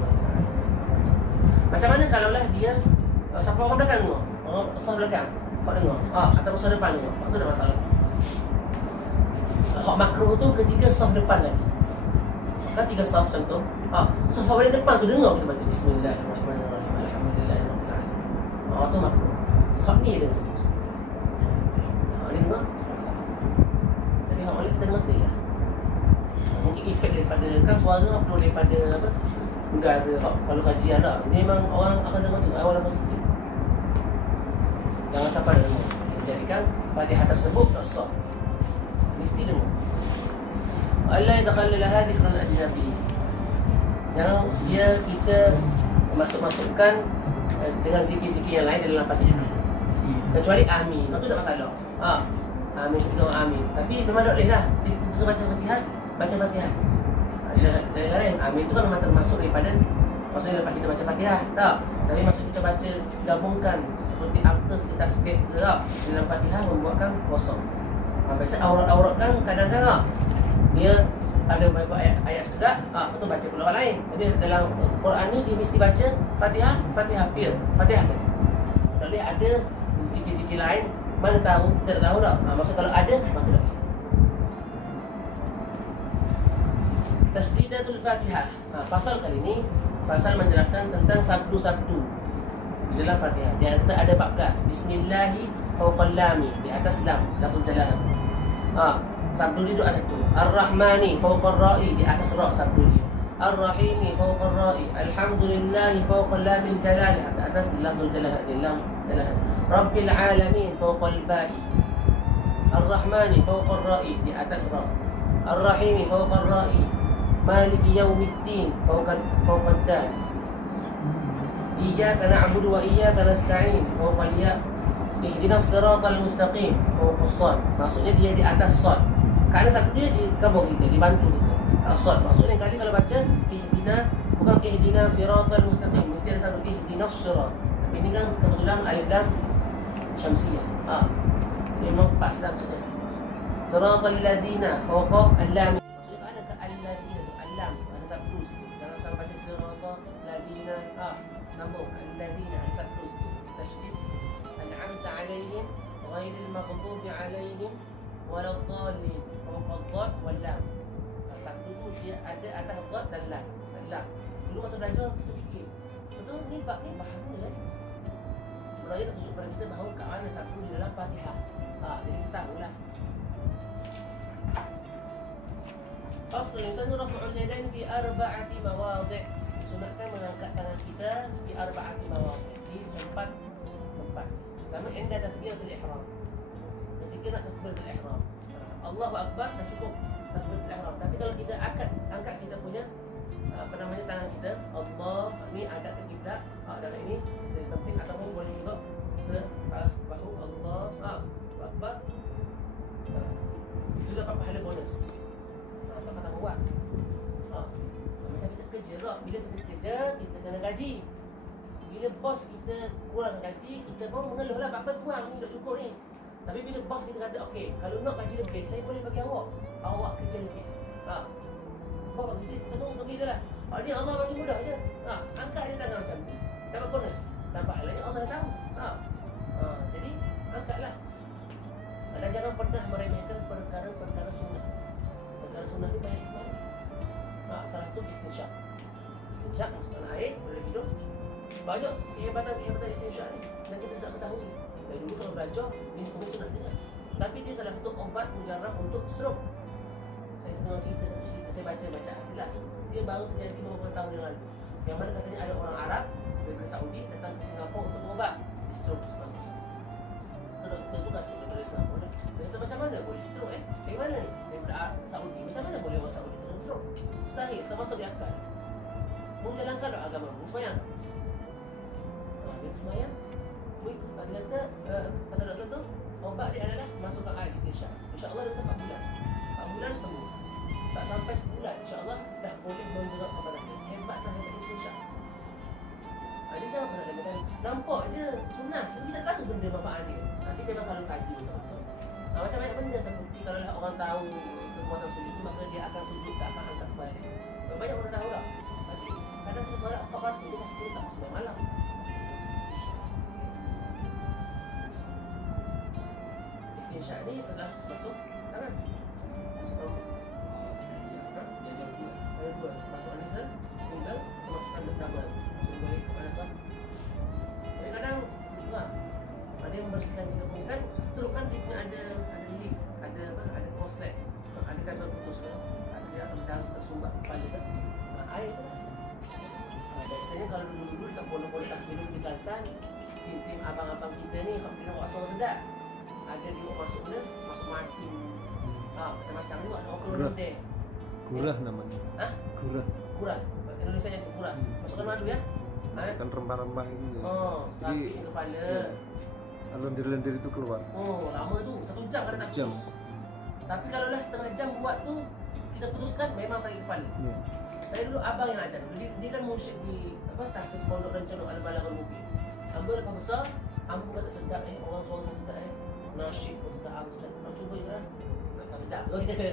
Macam mana kalaulah dia siapa orang belakang dengar? Orang sah belakang tak dengar. Ataupun sah depan dengar. Tak ada masalah. Hak makruh tu ketika sah depan lagi. Kan 3 sah contoh. Sah paling depan tu dengar kita baca Bismillahirrahmanirrahim Alhamdulillahirabbil alamin. Tu makruh. Sah ni dia mesti. Ni dengar. Jadi hak ni kita dengar sendiri lah. Mungkin efek daripada kan suara upload daripada apa? Udara kalau kajian dah. Ini memang orang akan dengar tu awal apa sikit. Jangan sampai dengar. Jadikan Fatihah tersebut tak sah. Mesti dengar. Allah yatakhallala dhikran ajnabi. Jangan dia kita masukkan dengan zikir-zikir yang lain dalam Fatihah. Kecuali amin. Itu tak masalah. Amin kita amin. Tapi memang tak boleh lah. Kita baca Fatihah, baca Fatihah. Dari lain amin itu kan memang termasuk daripada maksudnya lepas kita baca Fatihah tak. Tapi maksud kita baca gabungkan seperti akta kita tasbih ke tak dalam Fatihah membuatkan kosong. Biasa aurat-aurat kan kadang-kadang dia ada beberapa ayat segak, betul baca pula orang lain. Jadi dalam Quran ni dia mesti baca Fatihah pure, Fatihah saja. Tak boleh ada zikir-zikir lain. Mana tahu, kita tak tahu tak. Maksud kalau ada, maka tak boleh. Tasdidatul Fatihah. Pasal kali ini pasal menjelaskan tentang sabdu-sabdu di dalam Fatihah. Dia ada 14. Bismillahi fawqal lami, di atas lam, lafzul jalalah. Sabdu dia tu ada tu. Ar-Rahmani fawqal ra'i, di atas ra' sabdu dia. Ar-Rahimi fawqal ra'i. Alhamdulillahi fawqal lamil jalalah, di atas lafzul jalalah, di lam jalalah. Rabbil alamin fawqal ba'i. Ar-Rahmani fawqal ra'i, di atas ra'. Ar-Rahimi fawqal ra'i. Maliki Yaumiddin fawqad dal. Iyyaka na'budu wa iyyaka nasta'in. Fawqa ya. Ihdinas siratal mustaqim. Fawqa shad. Maksudnya dia di atas shad. Karena satu dia di kabur kita, dibantu kita. Shad maksudnya kali kalau baca ihdina, bukan ihdina siratal mustaqim, mesti ada satu ihdinas sirat. Tapi ini kan kebetulan alif lam syamsiyah. Memang pas dah maksudnya. Siratal ladina fawqa al-lam. Maksudnya ada ke al-ladina, al-lam, ada satu. Jangan salah baca siratal ladina. Sambung al-ladina, ada satu. Tasydid. An'amta 'alaihim ghairil maghdubi 'alaihim waladdallin. Fawqa ad-dad wal lam. Satu tu dia ada atas ad dan lam. Lam. Dulu masa belajar kita fikir, betul ni bab ni faham ni sebenarnya nak tunjuk pada kita bahawa kat mana satu di dalam Fatihah. Jadi kita tahulah. Fasl lisan raf'ul yadain fi arba'ati mawadhi'. Sunatkan mengangkat tangan kita di arba'ati mawadhi', di tempat. Pertama inda takbiratul ihram. Ketika nak takbiratul ihram. Allahu akbar dah cukup takbiratul ihram. Tapi kalau kita angkat kita punya tangan kita, Allah ni ada ke kiblat. Dalam ini saya tempik ataupun boleh juga bahu Allah akbar. Itu dapat pahala bonus. Apa kata buat? Macam kita kerja lah. Bila kita kerja, kita kena gaji. Bila bos kita kurang gaji, kita pun mengeluh lah, apa kurang ni, tak cukup ni. Tapi bila bos kita kata, okey, kalau nak gaji lebih, saya boleh bagi awak kerja lebih. Bos bagi kita bagi dia lah. Ni Allah bagi mudah je. Angkat je tangan macam ni, dapat bonus. Nampak halanya Allah tahu. Jadi angkatlah. Dan jangan pernah meremehkan perkara-perkara sunnah. Perkara sunnah ni banyak hikmah. Salah satu istinsyaq. Istinsyaq maksudnya air boleh hidup. Banyak kehebatan istinsyaq ni yang kita tak ketahui. Dari dulu kalau belajar ni sunnah saja. Tapi dia salah satu obat mujarab untuk stroke. Saya setengah cerita satu cerita saya baca lah. Dia baru terjadi beberapa tahun yang lalu. Yang mana katanya ada orang Arab dari Saudi datang ke Singapura untuk berubat stroke sebagainya. Kalau kita juga dari Singapura, dia kata macam mana boleh stroke dari mana ni? Daripada Saudi. Macam mana boleh orang Saudi terkena stroke? Mustahil, termasuk di akal. Menjalankan tak agama? Semayang. Dia semayang. Dia kata, kata doktor tu, obat dia adalah masukkan air istinsyaq. InsyaAllah dia kata 4 bulan. 4 bulan sembuh. Tak sampai sebulan, insyaAllah dah boleh menjerat kepada dia. Hebat tak hebat istinsyaq. Dia jangan pernah dengarkan. Nampak je sunnah. Kita tak tahu benda manfaat dia. Tapi memang kalau kaji macam banyak benda seperti kalau lah orang tahu kekuatan sujud itu, maka dia akan sujud, tak akan angkat kepala. Banyak orang tahu tak. Tapi kadang kita solat 4 waktu dia tak sampai malam. Istinsyaq ni setelah masuk tangan. Masuk ada dua. Masuk anisa, tinggal masukkan double. Boleh kepada apa? Jadi kadang ada yang membersihkan kita punya kan stroke kan dia punya ada lip, ada koslet, ada kandang putus kan, ada dia akan tersumbat kepala kan. Air tu. Biasanya kalau dulu dekat pondok-pondok tahfiz di Kelantan, tim abang-abang kita ni kalau kita nak suara sedap, ada dia masuk madu. Macam-macam juga ada okro dia. Gurah namanya. Gurah. Indonesia yang gurah. Masukkan madu ya. Masukkan rempah-rempah itu. Jadi kepala. Lendir-lendir itu keluar. Lama tu 1 jam ada tak jam. putus. Tapi kalau dah setengah jam buat tu, kita putuskan memang sakit kepala. Saya dulu abang yang ajar. Dia kan mursyid di tahfiz pondok Rencana Al-Balaghah Mubin. Hamba lepas besar, hamba kata sedap orang suara sedap nasyid pun sedap, sedap. Nak cuba je lah. Tak sedap tu kita.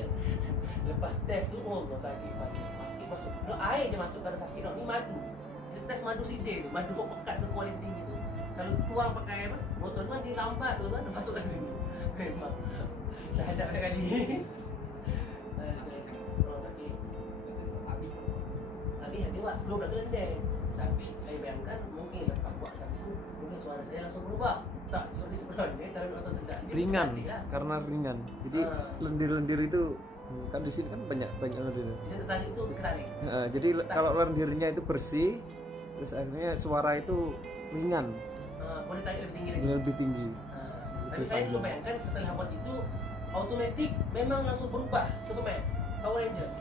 Lepas test tu sakit kepala. Sakit masuk. Air je masuk pada sakit. Ni madu. Kita test madu sidir tu. Madu pekat tu kualiti tinggi tu. Kalau tuang pakai botol tu dia lambat tu dia masukkan sini. Memang syahadat banyak kali. Sakit. Habis buat belum nak kelendek. Tapi saya bayangkan mungkin lepas buat satu, mungkin suara saya langsung berubah. Tak, jadi sebenarnya kalau nak rasa sedap ringan karena ringan. Jadi lendir-lendir itu kan di sini kan banyak lendir. Jadi tertarik itu ketarik. Jadi kalau lendirnya itu bersih, terus akhirnya suara itu ringan. Boleh tarik lebih tinggi lagi. Lebih tinggi. Tapi saya cuba bayangkan setelah buat itu automatik memang langsung berubah Superman, Power Rangers.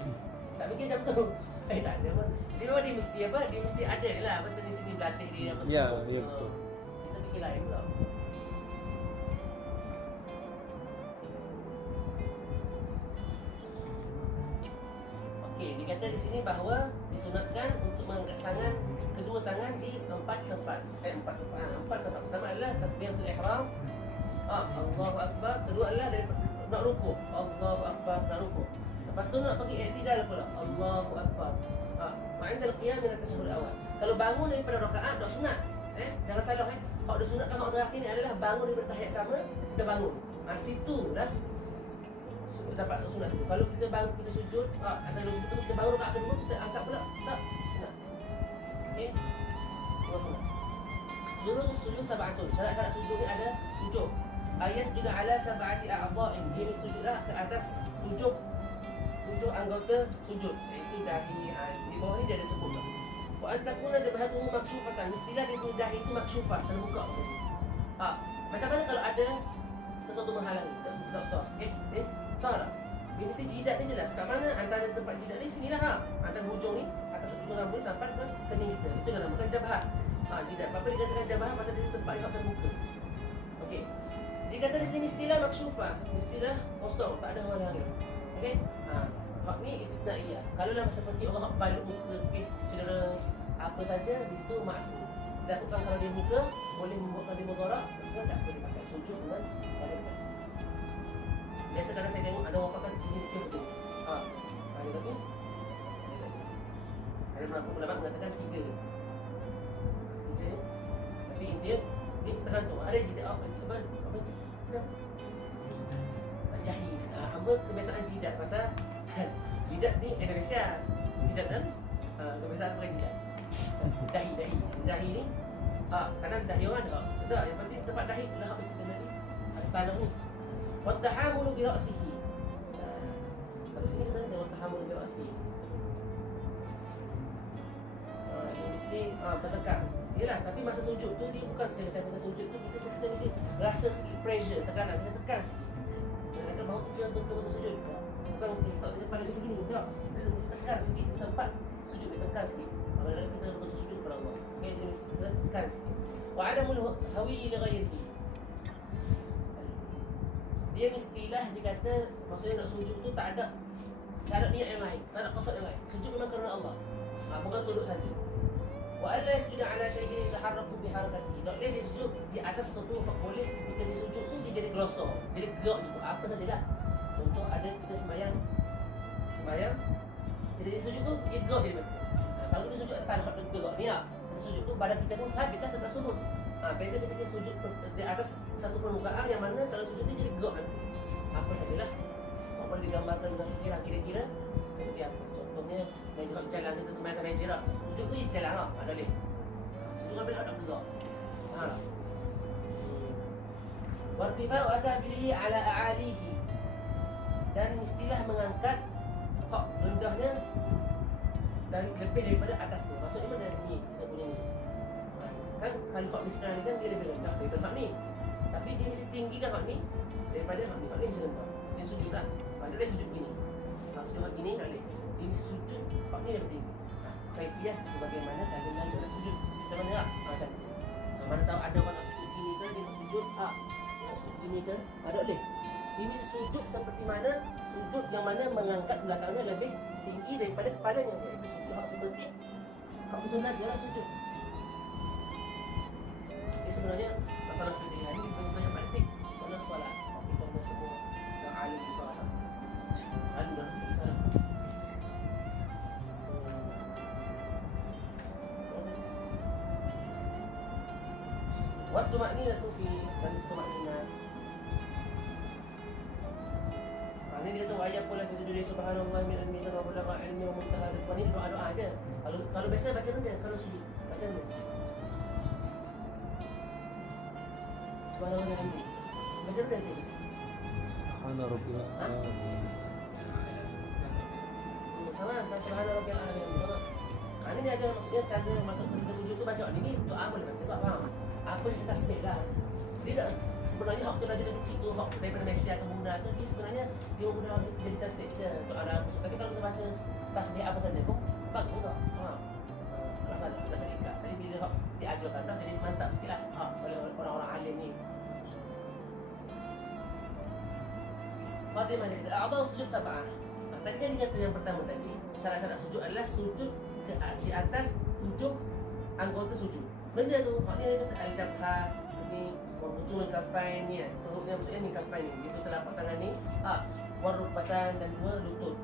Tak fikir macam tu. Tak ada pun. Jadi memang dia mesti apa? Dia mesti ada lah apa seni-seni berlatih dia apa Ya, semua. ya, betul. Kita fikir lain pula. Okey, dikata di sini bahawa disunatkan untuk mengangkat tangan, kedua tangan di empat tempat. Empat tempat. Pertama adalah takbiratul ihram. Allahu akbar. Kedua adalah dari nak rukuk. Allahu akbar, nak rukuk. Lepas tu nak pergi i'tidal pula. Allahu akbar. Ma'indal qiyam min at-tashahhud awal. Kalau bangun daripada rakaat tak sunat. Jangan salah Hak dah sunat hak terakhir ni adalah bangun daripada tahiyat pertama, kita bangun. Situ dah dapat sunat situ. Kalau kita bangun, kita sujud, ada betul kita bangun rakaat kedua, kita angkat pula. Tak sunat. Okey. Seluruh sujud sab'atun. Syarat-syarat sujud ni ada 7. Ayat juga ala sab'ati a'dha'in. Ini sujudlah ke atas 7 anggota sujud, iaitu dahi. Di bawah ni dia ada sebut lah. Wa antakuna jabhatuhu maksyufatan. Mestilah dia punya dahi itu maksyufah, terbuka macam ni. Macam mana kalau ada sesuatu menghalangi? Tak sah. Okey, sah tak? Dia mesti jidat ni jelas. Kat mana antara tempat jidat ni? Sinilah antara hujung ni, atas hujung rambut sampai ke kening kita. Itu dah namakan jabhat. Jidat. Apa dikatakan jabhat? Pasal dia tempat yang terbuka. Okey. Dikata di sini mestilah maksyufah. Mestilah kosong, tak ada halangan. Okey? Hak ni istisnaiyah. Kalau lah seperti orang hak balut muka, cedera apa saja, di situ makfu. Dilakukan kalau dia buka, boleh membuatkan dia mudarat, maka tak boleh pakai sujud dengan cara macam. Biasa kadang saya tengok ada orang pakai ini betul. Ada lagi? Ada beberapa ulama mengatakan 3. Tapi dia tergantung. Ada jidat apa? Jahi. Apa kebiasaan jidat pasal jidat ni Indonesia. Jidat kan? Kebiasaan pakai jidat. Dahi ni kanan dahi orang ada. Tak, yang penting tempat dahi tu dah habis tadi. Ada standar ni. Wa tahamulu bi ra'sihi. Kalau sini kita ada wa tahamulu bi ra'sihi. Ini mesti bertekan. Yalah, tapi masa sujud tu dia bukan secara macam kita sujud tu kita mesti rasa sikit pressure, tekanan, kita tekan sikit. Kita mahu kita betul-betul sujud. Bukan kita tak ada kepala begini, tak. Kita mesti tekan sikit di tempat sujud, kita tekan sikit. Apabila kita betul sujud kepada Allah. Okey, jadi mesti kita tekan sikit. Wa adamul hawi li ghairihi. Dia mestilah dikata maksudnya nak sujud tu tak ada niat yang lain, tak ada qasad yang lain. Sujud memang kerana Allah. Bukan tunduk saja. Wa alla yasjuda ala shay'in yataharraku bi harakatihi. Tak boleh dia sujud di atas sesuatu yang boleh ketika dia sujud tu dia jadi gelosor, jadi gerak juga. Apa sajalah. Contoh ada kita sembahyang dia sujud tu dia gerak jadi betul. Kalau kita sujud atas tanah hak gerak ni kita sujud tu badan kita pun sabit kan tetap sujud. Beza ketika sujud di atas satu permukaan yang mana kalau sujud dia jadi gerak nanti. Apa sajalah. Apa boleh digambarkan dengan kira-kira seperti apa. Contohnya meja jalan kita main meja rak. Sujud tu je jalan lah, ada boleh. Sujud ambil hak nak gerak. Wartifa'u asabihi ala a'alihi. Dan mestilah mengangkat hak rendahnya dan lebih daripada atasnya. Maksudnya mana ni kita punya ni. Kan kalau hak ni sekarang ni kan dia lebih rendah daripada hak ni. Tapi dia mesti tinggikan hak ni daripada hak ni. Hak ni mesti rendah. Dia sujud lah. Pada dia sujud gini. Sujud hak gini tak boleh. Ini sujud hak ni lebih tinggi. Kaifiah sebagaimana kalau Nabi nak sujud macam mana tak? Macam tu. Mana tahu ada orang nak sujud gini ke, dia nak sujud nak sujud gini ke, ada boleh. Ini sujud seperti mana sujud yang mana mengangkat belakangnya lebih tinggi daripada kepalanya. Itu sujud hak seperti hak betul belajar lah sujud. Ini sebenarnya masalah fikih ini sebenarnya praktik dalam solat. Kita dah semua yang alim di solat. Alim dalam solat. Waktu maknina tu fi dan itu maknina. Ini dia tahu ayat pula kita judul subhanallah min al-mizan wa balagha ilmi wa muntaha ridwan. Ini doa-doa aja. Kalau biasa baca benda, kalau sujud baca benda. Subhanallah min al-mizan. Baca benda tu. Subhana rabbil a'la. Sama subhana rabbil a'la. Ini dia ada maksudnya cara masuk ketika sujud tu baca ini doa boleh baca tak faham. Apa dia tasbih lah. Jadi tak, sebenarnya hak tu raja kecil tu hak daripada Malaysia ke Bunda tu dia sebenarnya dia menggunakan jadi tasbih je untuk Arab. Tapi kalau saya baca tasbih apa saja pun bagus tak? Rasa dah tak ikat. Jadi bila diajarkan dah jadi mantap sikitlah. Oleh orang-orang alim ni. Fatimah dia kata, Allah sujud sab'ah. Tadi kan dia kata yang pertama tadi, syarat-syarat sujud adalah sujud di atas 7 anggota sujud. Benda tu, maknanya dia kata al-jabhah, ni wabutul kafain ni kan. Turutnya maksudnya ni kafain ni. Itu telapak tangan ni, warrukbatan dan 2 lutut.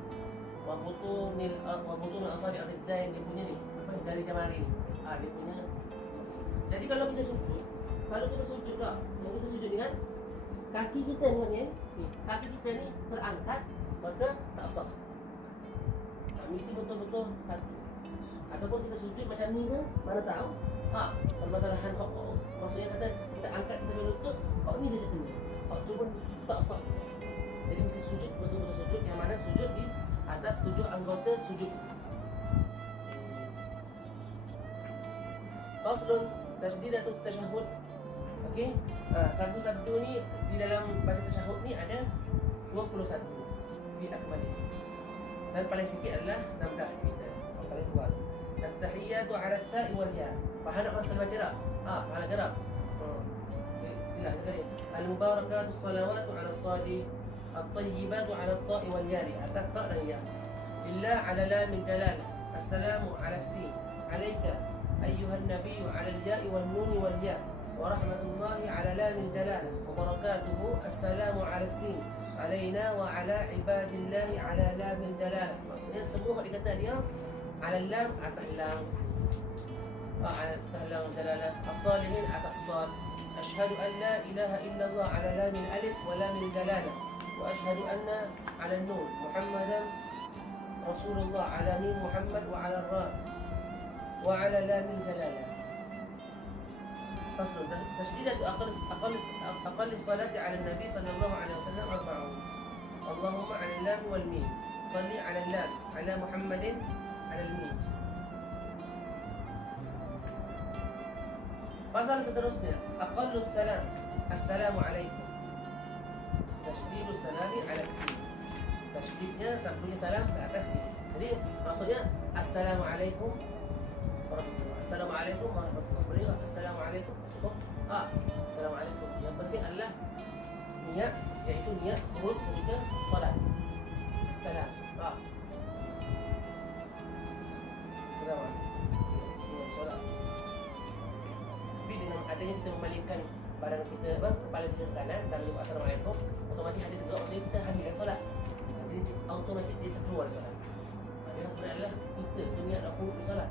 Wabutul asadi ar-rijlain, dia punya ni, apa jari jemari ni. Dia punya. Jadi kalau kita sujud tak, kalau kita sujud dengan kaki kita ni, kaki kita ni terangkat, maka tak sah. Mesti betul-betul satu. Ataupun kita sujud macam ni ke, mana tahu. Permasalahan maksudnya kata kita angkat kita lutut, ni saja kena. Tu pun tak sah. Jadi mesti sujud betul-betul sujud, yang mana sujud di atas 7 anggota sujud. Faslun tasdidatul tasyahud. Okey. Sabtu ni di dalam baca tasyahud ni ada 21 fi akmali. Dan paling sikit adalah 16 kita. Paling kuat. At-tahiyatu 'ala at-ta'i wal ya. Faham nak pasal baca tak? Faham nak gerak? Jelas sekali. Al-mubarakatu salawatu 'ala as-sadi, at-tayyibatu 'ala at-ta'i wal ya. Atas ta' dan ya. Billah 'ala la min jalal. Assalamu 'ala as-sin. 'Alaika ayyuhan nabiyyu 'ala al-ya'i wan nun wal ya. ورحمة الله على لام الجلالة وبركاته السلام على السين علينا وعلى عباد الله على لام الجلالة. Maksudnya semua dikata dia على اللام atas lam, على lam الجلالة, الصالحين atas صاد. أشهد أن لا إله إلا الله على لام الألف ولام الجلالة. وأشهد أن على النون محمدا رسول الله على ميم محمد وعلى الراء وعلى لام الجلالة. فصل تشديدة أقل الصلاة على النبي صلى الله عليه وسلم 40. اللهم على اللام والميم صلي على اللام على محمد على الميم. Pasal seterusnya aqallus salam assalamu alaikum. Tasydidus salami ala sin. Tasydidnya sambungnya salam ke atas sin. Jadi maksudnya assalamu alaikum warahmatullahi. Assalamualaikum warahmatullahi wabarakatuh. Assalamualaikum. Assalamualaikum. Yang penting adalah niat, iaitu niat turut ketika solat. Assalam. Solat. Tapi dengan adanya kita memalingkan badan kita, kepala kita ke kanan dan menyebut assalamualaikum, otomatis hati tegak, maksudnya kita hadirkan solat. Jadi automatik dia terkeluar dari solat. Dengan solat adalah kita berniat nak turut di solat.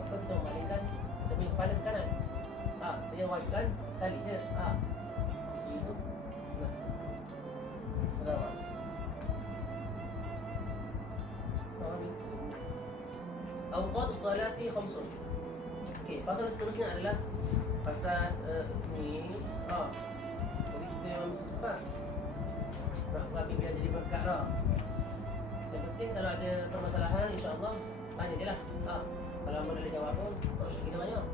Apa kita memalingkan, kita punya kepala ke kanan. Dia wajibkan sekali je. Itu. Nah. Selamat. Awqat salati khamsun. Okey, pasal seterusnya adalah pasal ni. Jadi kita memang mesti cepat. Nak kami biar jadi berkat lah. Yang penting kalau ada permasalahan, insya-Allah tanya je lah. Kalau boleh jawab pun, tak usah kita banyak.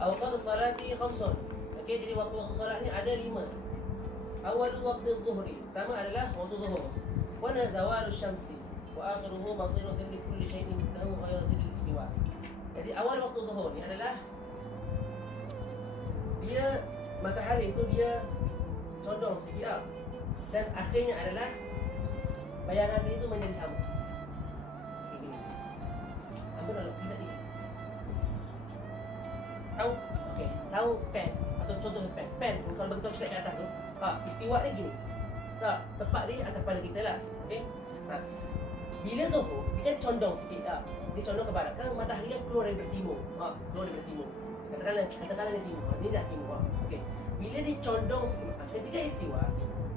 Awqat salati khamsun. Okey, jadi waktu-waktu solat ni ada 5. Awal waktu zuhri, pertama adalah waktu zuhur. Wa zawalus syamsi wa akhiruhu masiru dhilli kulli shay'in lahu ghayra zilil istiwa. Jadi awal waktu zuhur ni adalah dia matahari itu dia condong sikit dan akhirnya adalah bayangan dia itu menjadi sama. Apa nak lihat ni? Tahu? Okey, tahu pen atau contoh pen. Kalau bagi tahu slide kat atas tu, istiwa ni gini. Tak, tepat di atas kepala kita lah. Okey. Bila zuhur, dia kan condong sikit dia condong ke barat. Kan matahari kan keluar dari timur. Keluar dari timur. Katakanlah dia timur. Ni dah timur. Okey. Bila dia condong sikit, ketika istiwa,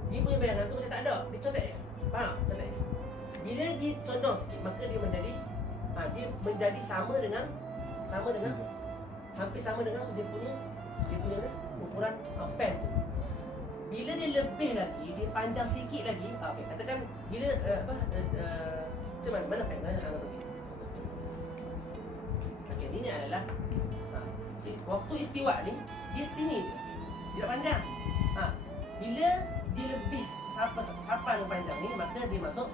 dia punya bayangan tu macam tak ada. Dia contek. Faham? Contek. Bila dia condong sikit, maka dia menjadi sama dengan hampir sama dengan dia punya ukuran pen tu. Bila dia lebih lagi, dia panjang sikit lagi, okey, katakan bila macam mana pen mana bagi. Okey, ini adalah waktu istiwa ni dia sini je. Dia panjang. Bila dia lebih sampai panjang ni, maka dia masuk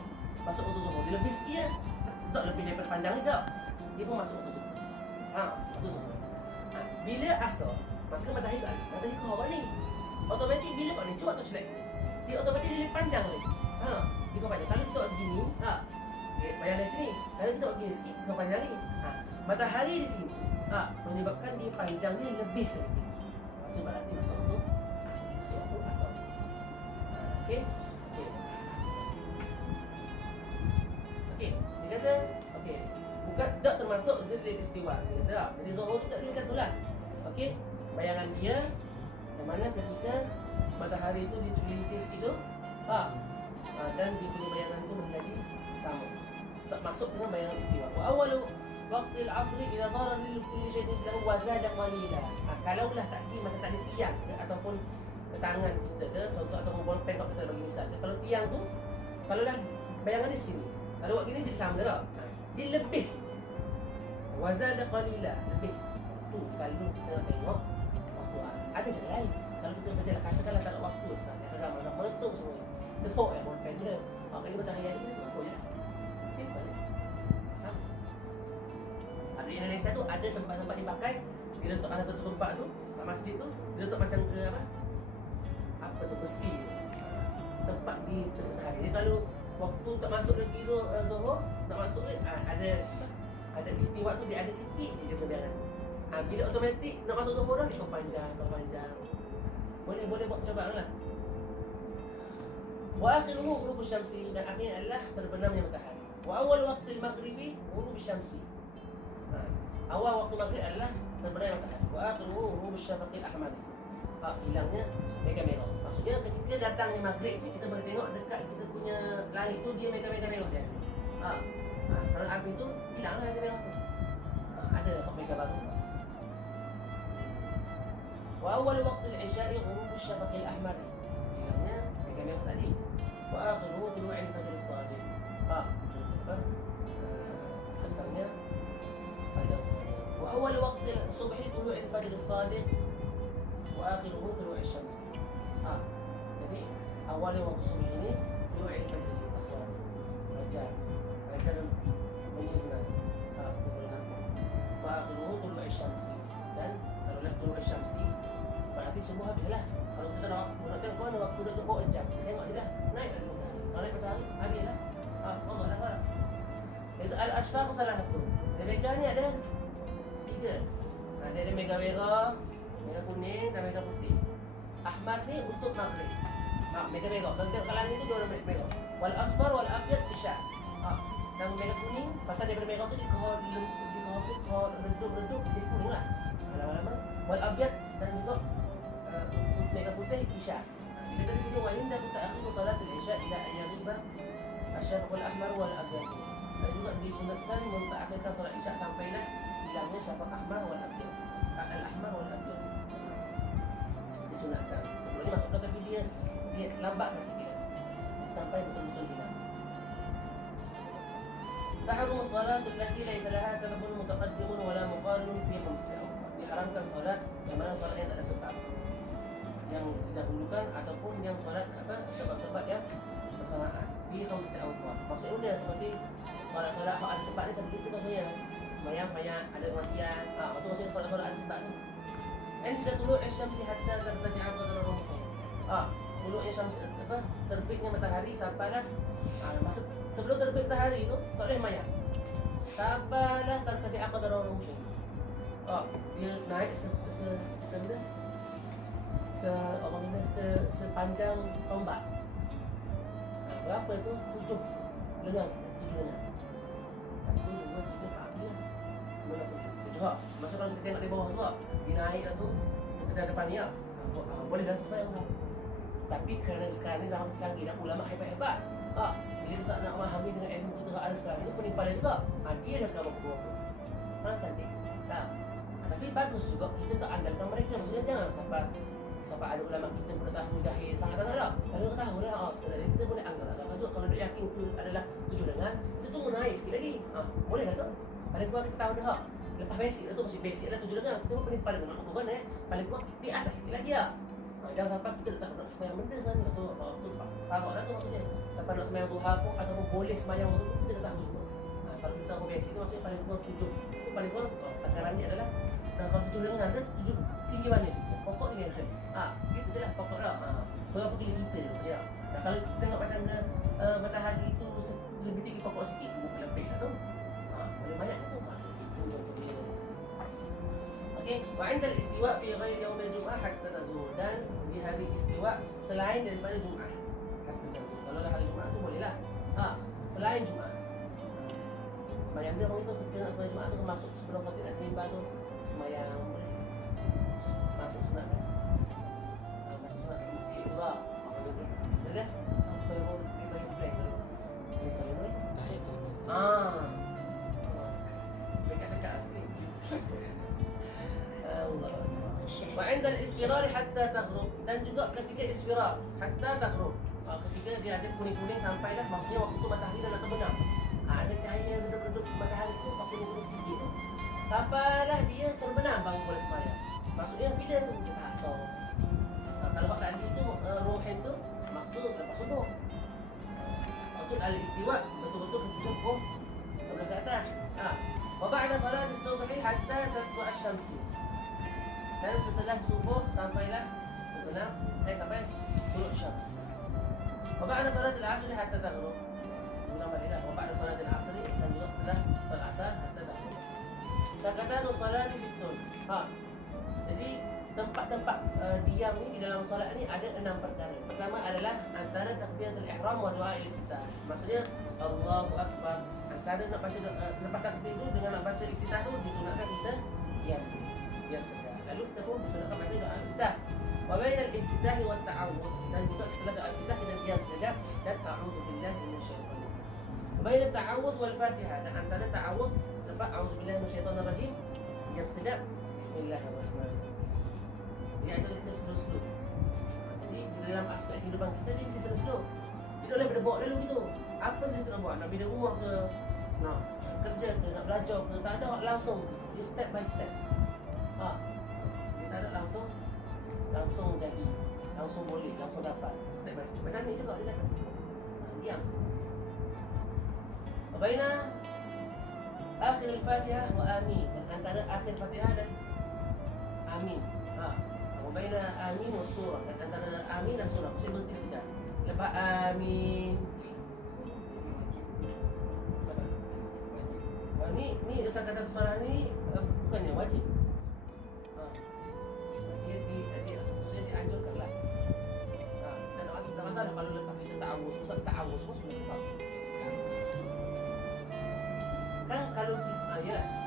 masuk waktu zuhur. Dia lebih sikit lah. Tak lebih daripada panjang ni tak. Dia pun masuk waktu zuhur. Waktu zuhur. Bila asar, maka matahari kat matahari kau awak ni. Automatik bila kau ni cuba tu celak. Dia automatik dia lebih panjang lagi. Dia kau panjang. Kalau kita buat begini, bayang dari sini. Kalau kita buat begini sikit, kau panjang ni. Matahari di sini. Menyebabkan dia panjang dia lebih sedikit. Itu berarti masuk waktu asar. Okey. Okey. Dia kata, okey. Bukan tak termasuk zilil istiwa. Dia kata tak. Jadi zuhur tu tak ada macam tu lah. Okey. Bayangan dia yang mana ketika matahari tu dicelincir sikit tu, dan dia punya bayangan tu menjadi sama. Tak masuk dengan bayangan istiwa. Wa awalu waqtil asri idza dhara lil kulli shay'in lahu wa zada qalila. Kalaulah tadi macam tak ada tiang ke ataupun ke tangan kita ke contoh ataupun bolpen kalau kita bagi misal ke. Kalau tiang tu kalaulah bayangan di sini. Kalau buat gini jadi sama tak? Dia lebih sikit. Wa zada qalila, lebih. Tu kalau kita nak tengok waktu ada je lain. Kalau kita berjalan katakanlah tak ada waktu sekarang. Zaman dah meletup semua. Tepuk bolpen dia. Kalau ni matahari hari ni apa je? Simple je. Sama. Di Indonesia tu ada tempat-tempat dipakai. Dia letak ada satu tempat tu, kat masjid tu, dia letak macam ke apa tu besi tu. Tempat di matahari. Jadi kalau waktu tak masuk lagi tu zuhur, nak masuk ada istiwa tu dia ada sikit je perbezaan. Bila automatik nak masuk zuhur dah dia panjang. Boleh buat cobaan lah. Wa akhiruhu ghurub syamsi, dan akhirnya adalah terbenamnya matahari. Wa awal waqtil maghribi ghurub syamsi. Awal waktu maghrib adalah terbenamnya matahari. Wa akhiruhu ghurub syafaqil ahmar. Hilangnya mega merah. Maksudnya ketika datangnya maghrib ni kita boleh tengok dekat kita punya langit tu dia mega merah dia. Kalau api tu hilanglah mega merah tu. Ada mega baru. Wa awal waqtil isya'i ghurub syafaqil ahmar. Hilangnya mega merah tadi. Wa akhiruhu tulu'il fajr as-sadiq. Tentangnya fajar sadiq. Wa awal waqtil subhi tulu'il fajr as-sadiq. Wa akhiruhu tulu'il syams. Jadi awal waktu subuh ini tulu'il fajr as-sadiq. Fajar menyinar. Wa akhiruhu tulu'il syams. Dan kalau dah tulu'il syams berarti subuh habislah. Kalau kita nak tengok mana waktu dah cukup jam, tengok je dah. Naik dah matahari. Kalau naik matahari habislah. Allah dah faham. Itu al-ashfaq salah satu. Dia mega ni ada 3. Dia ada mega merah, mega kuning dan mega putih. Ahmar ni untuk maghrib. Mega merah. Kalau tengok kalang ni tu 2 mega. Wal asfar wal abyad isya. Dan mega kuning pasal daripada merah tu dia redup jadi kuning lah. Lama-lama wal abyad dan juga mega putih isya. Kita di sini wa inda ta'khir salat al-isya ila ayyariba asyafaqul ahmar wal abyad. Dan juga disunatkan mentakhirkan salat isya sampailah hilangnya syafaq ahmar wal abyad. Al-ahmar wal abyad. Disunatkan. Sebelum ni masuk dah tapi dia lambatkan sikit sampai betul-betul hilang. Tahrum salat allati laysa laha sababun mutaqaddimun wala muqarinun fi khamsati awqat. Diharamkan salat yang mana salat yang tak ada sebab, yang didahulukan ataupun yang salat sebab-sebab yang bersamaan. Fi khamsati awqat. Maksudnya seperti salat-salat kalau ada sebab ni seperti itu contohnya. Sembahyang banyak ada kematian. Waktu maksudnya salat-salat ada sebab tu. Inda tulu'i syamsi hatta tartafi'a qadra rumhi. Tulu'i syamsi terbitnya matahari sampailah masa sebelum terbit matahari tu tak boleh sembahyang. Sampailah tartafi'a qadra rumhi. Dia naik sepanjang tombak. Berapa itu? 7 lengan. 7 lengan. 1, 2, 3, 4 dia. 7. Masa kalau kita tengok di bawah tu, dia naik tu sekedar depan ni lah. Boleh dah sembahyang tu. Tapi kerana sekarang ni zaman canggih dah, ulama hebat-hebat. Bila kita tak nak memahami dengan ilmu kita ada sekarang ni, penimpalan juga. Dia dah kamu ke bawah tu. Cantik. Tapi bagus juga kita tak andalkan mereka. Maksudnya jangan sampai ada ulama kita pengetahuan jahil sangat-sangat tak. Kalau kita tahu lah, sebenarnya kita boleh anggap. Kalau dia yakin itu adalah 7 lengan, kita tunggu naik sikit lagi. Boleh dah tu. Paling kurang kita tahu dah. Lepas basic dah tu, masih basic dah 7 lengan. Kita pun penimpal dengan makmum kan paling kurang di atas sikit lagi lah. Jangan sampai kita tak nak semayang benda sana waktu farok dah tu maksudnya. Sampai nak semayang duha pun ataupun boleh semayang waktu tu kita tak tahu juga. Kalau kita tahu basic tu maksudnya paling kurang 7. Itu paling kurang takarannya adalah kalau 7 lengan ke 7 tinggi mana? Pokok tinggi mana? Gitu je lah pokok dah. Berapa kilo kita je maksudnya. Dan kalau kita tengok macam ke matahari itu lebih tinggi pokok sikit, bukan lebih lah tu. Boleh banyak tu maksud itu yang dia. Okey, wa 'inda al-istiwa fi ghairi yawm al-jum'ah hatta tazul, dan di hari istiwa selain daripada Jumaat hatta tazul. Kalau dah hari Jumaat tu bolehlah. Selain Jumaat. Semayang dia orang itu kita nak semayang Jumaat tu masuk sebelum khatib nak timbang tu semayang boleh. Masuk sunat kan? Masuk sunat kan masjid tu lah. Betul kan? Apa yang kita plan tu? Kita plan tu? Tahiyatul masjid. Dekat-dekat asli. Allah. Wa 'inda al-isfirar hatta taghrub, dan juga ketika isfirar hatta taghrub. Ketika dia ada kuning-kuning sampailah maksudnya waktu tu matahari dah nak terbenam. Ada cahaya redup-redup matahari tu pakai kurus sikit tu. Sampailah dia terbenam baru boleh sembahyang. Maksudnya bila tu kita asar. Kalau waktu tadi tu ruhin tu maksud lepas subuh. Maksud al-istiwa betul-betul ketika pukul sebelah ke atas. Wa ba'da salat as-subhi hatta tatlu' asy-syamsi. Dan setelah subuh sampailah terbenam sampai turun syams. Wa ba'da salat al-'asr hatta taghrub. Ulang balik dah. Wa ba'da salat al-'asr, dan juga setelah salat asar hatta taghrub. Sakatatu salati sittun. Jadi tempat-tempat diam ni di dalam solat ni ada 6 perkara. Pertama adalah antara takbiratul ihram wa du'a iftitah. Maksudnya Allahu akbar. Antara nak baca lepas takbir tu dengan nak baca iftitah tu disunatkan kita diam. Diam saja. Lalu kita pun disunatkan baca doa iftitah. Wa bainal iftitah wa ta'awudz, dan juga setelah doa iftitah kita diam sekejap dan a'udzu billahi minasyaitanir rajim. Wa bainat ta'awudz wal Fatihah, dan antara ta'awudz lepas a'udzu billahi minasyaitanir rajim diam sekejap, bismillahirrahmanirrahim. Dia ada kita slow-slow. Jadi dalam aspek kehidupan kita dia mesti slow-slow. Dia tak boleh berdebok dulu gitu. Apa saja kita nak buat, nak pindah rumah ke, nak kerja ke, nak belajar ke, tak ada langsung. Dia step by step. Dia tak ada langsung jadi, langsung boleh, langsung dapat. Step by step. Macam ni juga dia kata. Diam. Baina akhir al-Fatihah wa amin. Dan antara akhir Fatihah dan amin. Baina amin wa surah, dan antara amin dan surah. Saya berhenti sekejap. Lepas amin. Ni kata surah ni bukannya wajib. Dia maksudnya dianjurkan lah. Dan tak masalah kalau lepas kita ta'awuz. Ustaz ta'awuz pun sudah lepas. Kan kalau yalah.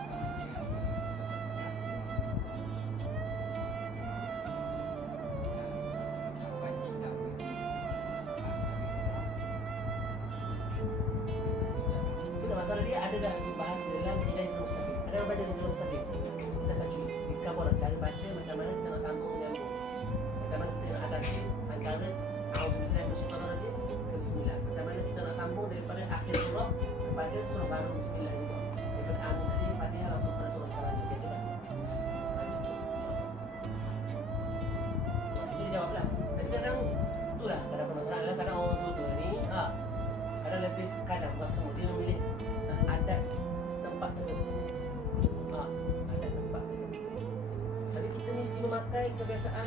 Masalah dia ada dah dibahas dalam Hidayah Mustaqim. Ada yang baca Hidayah Mustaqim. Kita tajwid. Kita pun cara baca macam mana kita nak sambung nyambung. Macam mana kita nak atasi antara A'udzubillahi minasyaitanir rajim ke bismillah. Macam mana kita nak sambung daripada akhir surah kepada surah baru bismillah juga. Daripada amin tadi Fatihah langsung pada surah selanjutnya. Dia cakap. Habis tu. Jadi dia jawablah. Jadi kadang itulah kadang permasalahan adalah kadang orang tua ni kadang lebih kadang buat semua dia memilih adat tempat tertentu. Adat tempat tertentu. Jadi kita mesti memakai kebiasaan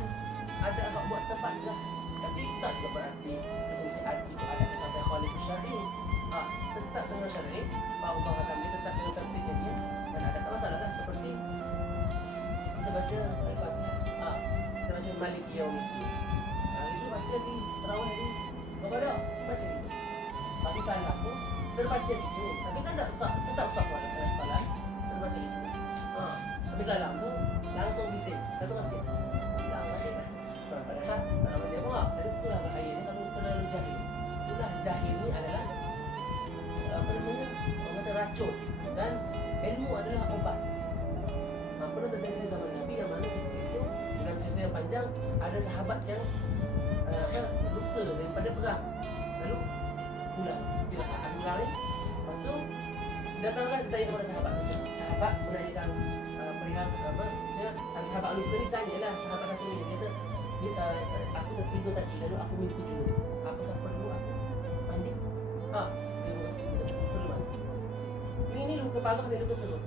adat yang buat setempat juga. Tapi tak juga berarti kita mesti itu adat yang sampai khalif syar'i. Tetap dengan syar'i, Allah akan dia tetap dengan tertibnya dia, dan ada tak masalah kan, seperti kita baca Al-Fatihah. Kita baca Maliki Yaumiddin. Itu baca di tarawih di Ramadan, baca itu. Tapi salah pun terbaca itu. Tapi kan tak tetap sah pada salah terbaca itu. Tapi salah tu langsung bising satu masjid. Ulang lagi kan. Padahal kalau dia buat, jadi itulah bahayanya kalau terlalu jahil. Itulah jahil ni adalah apa namanya? Orang kata racun, dan ilmu adalah obat. Pernah terjadi di zaman Nabi yang mana itu dalam cerita yang panjang ada sahabat yang luka daripada perang. Lalu pulang istilah pulang ni. Lepas tu datanglah ditanya kepada sahabat. Sahabat menanyakan perihal apa? Maksudnya sahabat luka ni tanyalah sahabat satu ni. Dia kata tidur tadi, lalu aku mimpi dulu. Apakah perlu aku mandi? Dia tidak perlu mandi. Ini luka parah, dia luka teruk.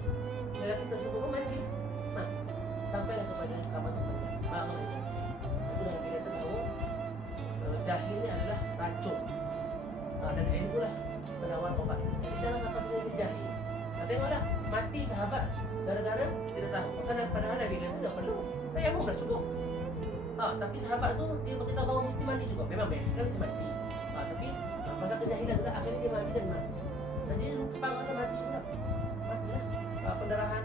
Lelaki tersebut pun mandi. Sampailah kepada kamar temannya. Itu dah dia kata bahawa jahil ni adalah racun. Dan ilmu lah penawar obat. Jadi jangan sampai menjadi jahil. Tengoklah, mati sahabat gara-gara dia dah tahu. Padahal Nabi kata tak perlu. Tayamum dah cukup. Tapi sahabat tu dia berkata bahawa mesti mandi juga. Memang best sekali mesti mandi. Tapi pasal kejahilan tu akhirnya dia mandi dan mati. Jadi kepala mati pula. Matilah. Pendarahan.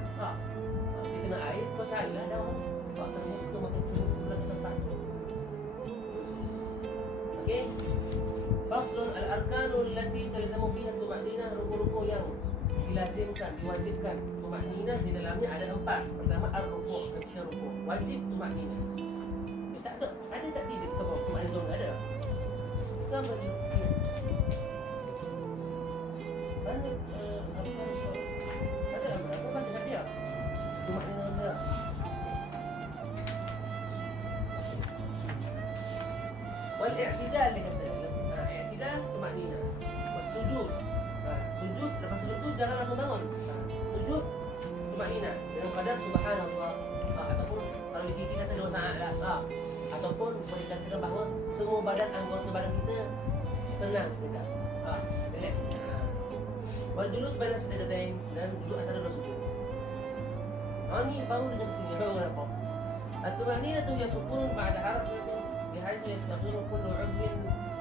Dia kena air, kau carilah dah orang. Terus tu makin turun pula ke tempat. Okey. Faslun al-arkanul lati talzamu fiha tuma'ninah, ruku-ruku yang dilazimkan, diwajibkan tuma'ninah di dalamnya ada 4. Pertama ar-ruku', ketika ruku'. Wajib tuma'ninah. Tak ada tak tidak kita bawa tuma'ninah enggak ada. Kenapa dia? Mana arkan solat? Ada apa? Baca kat dia. Tuma'ninah dia. Wal i'tidal dia kata. I'tidal tuma'ninah. Sujud. Sujud, lepas sujud tu jangan langsung bangun. Sujud tuma'ninah dengan kadar subhanallah. Ataupun kalau di kita kata 2 saat lah. Ataupun boleh katakan bahawa semua badan, anggota badan kita tenang sekejap. Relax. Wal julus baina sajdatain, dan duduk antara 2 sujud. Ni baru dengan sini baru nampak. At-tuma'ninah tu yasukun ba'da harakatin bihaisu yastaqimu kullu 'udwin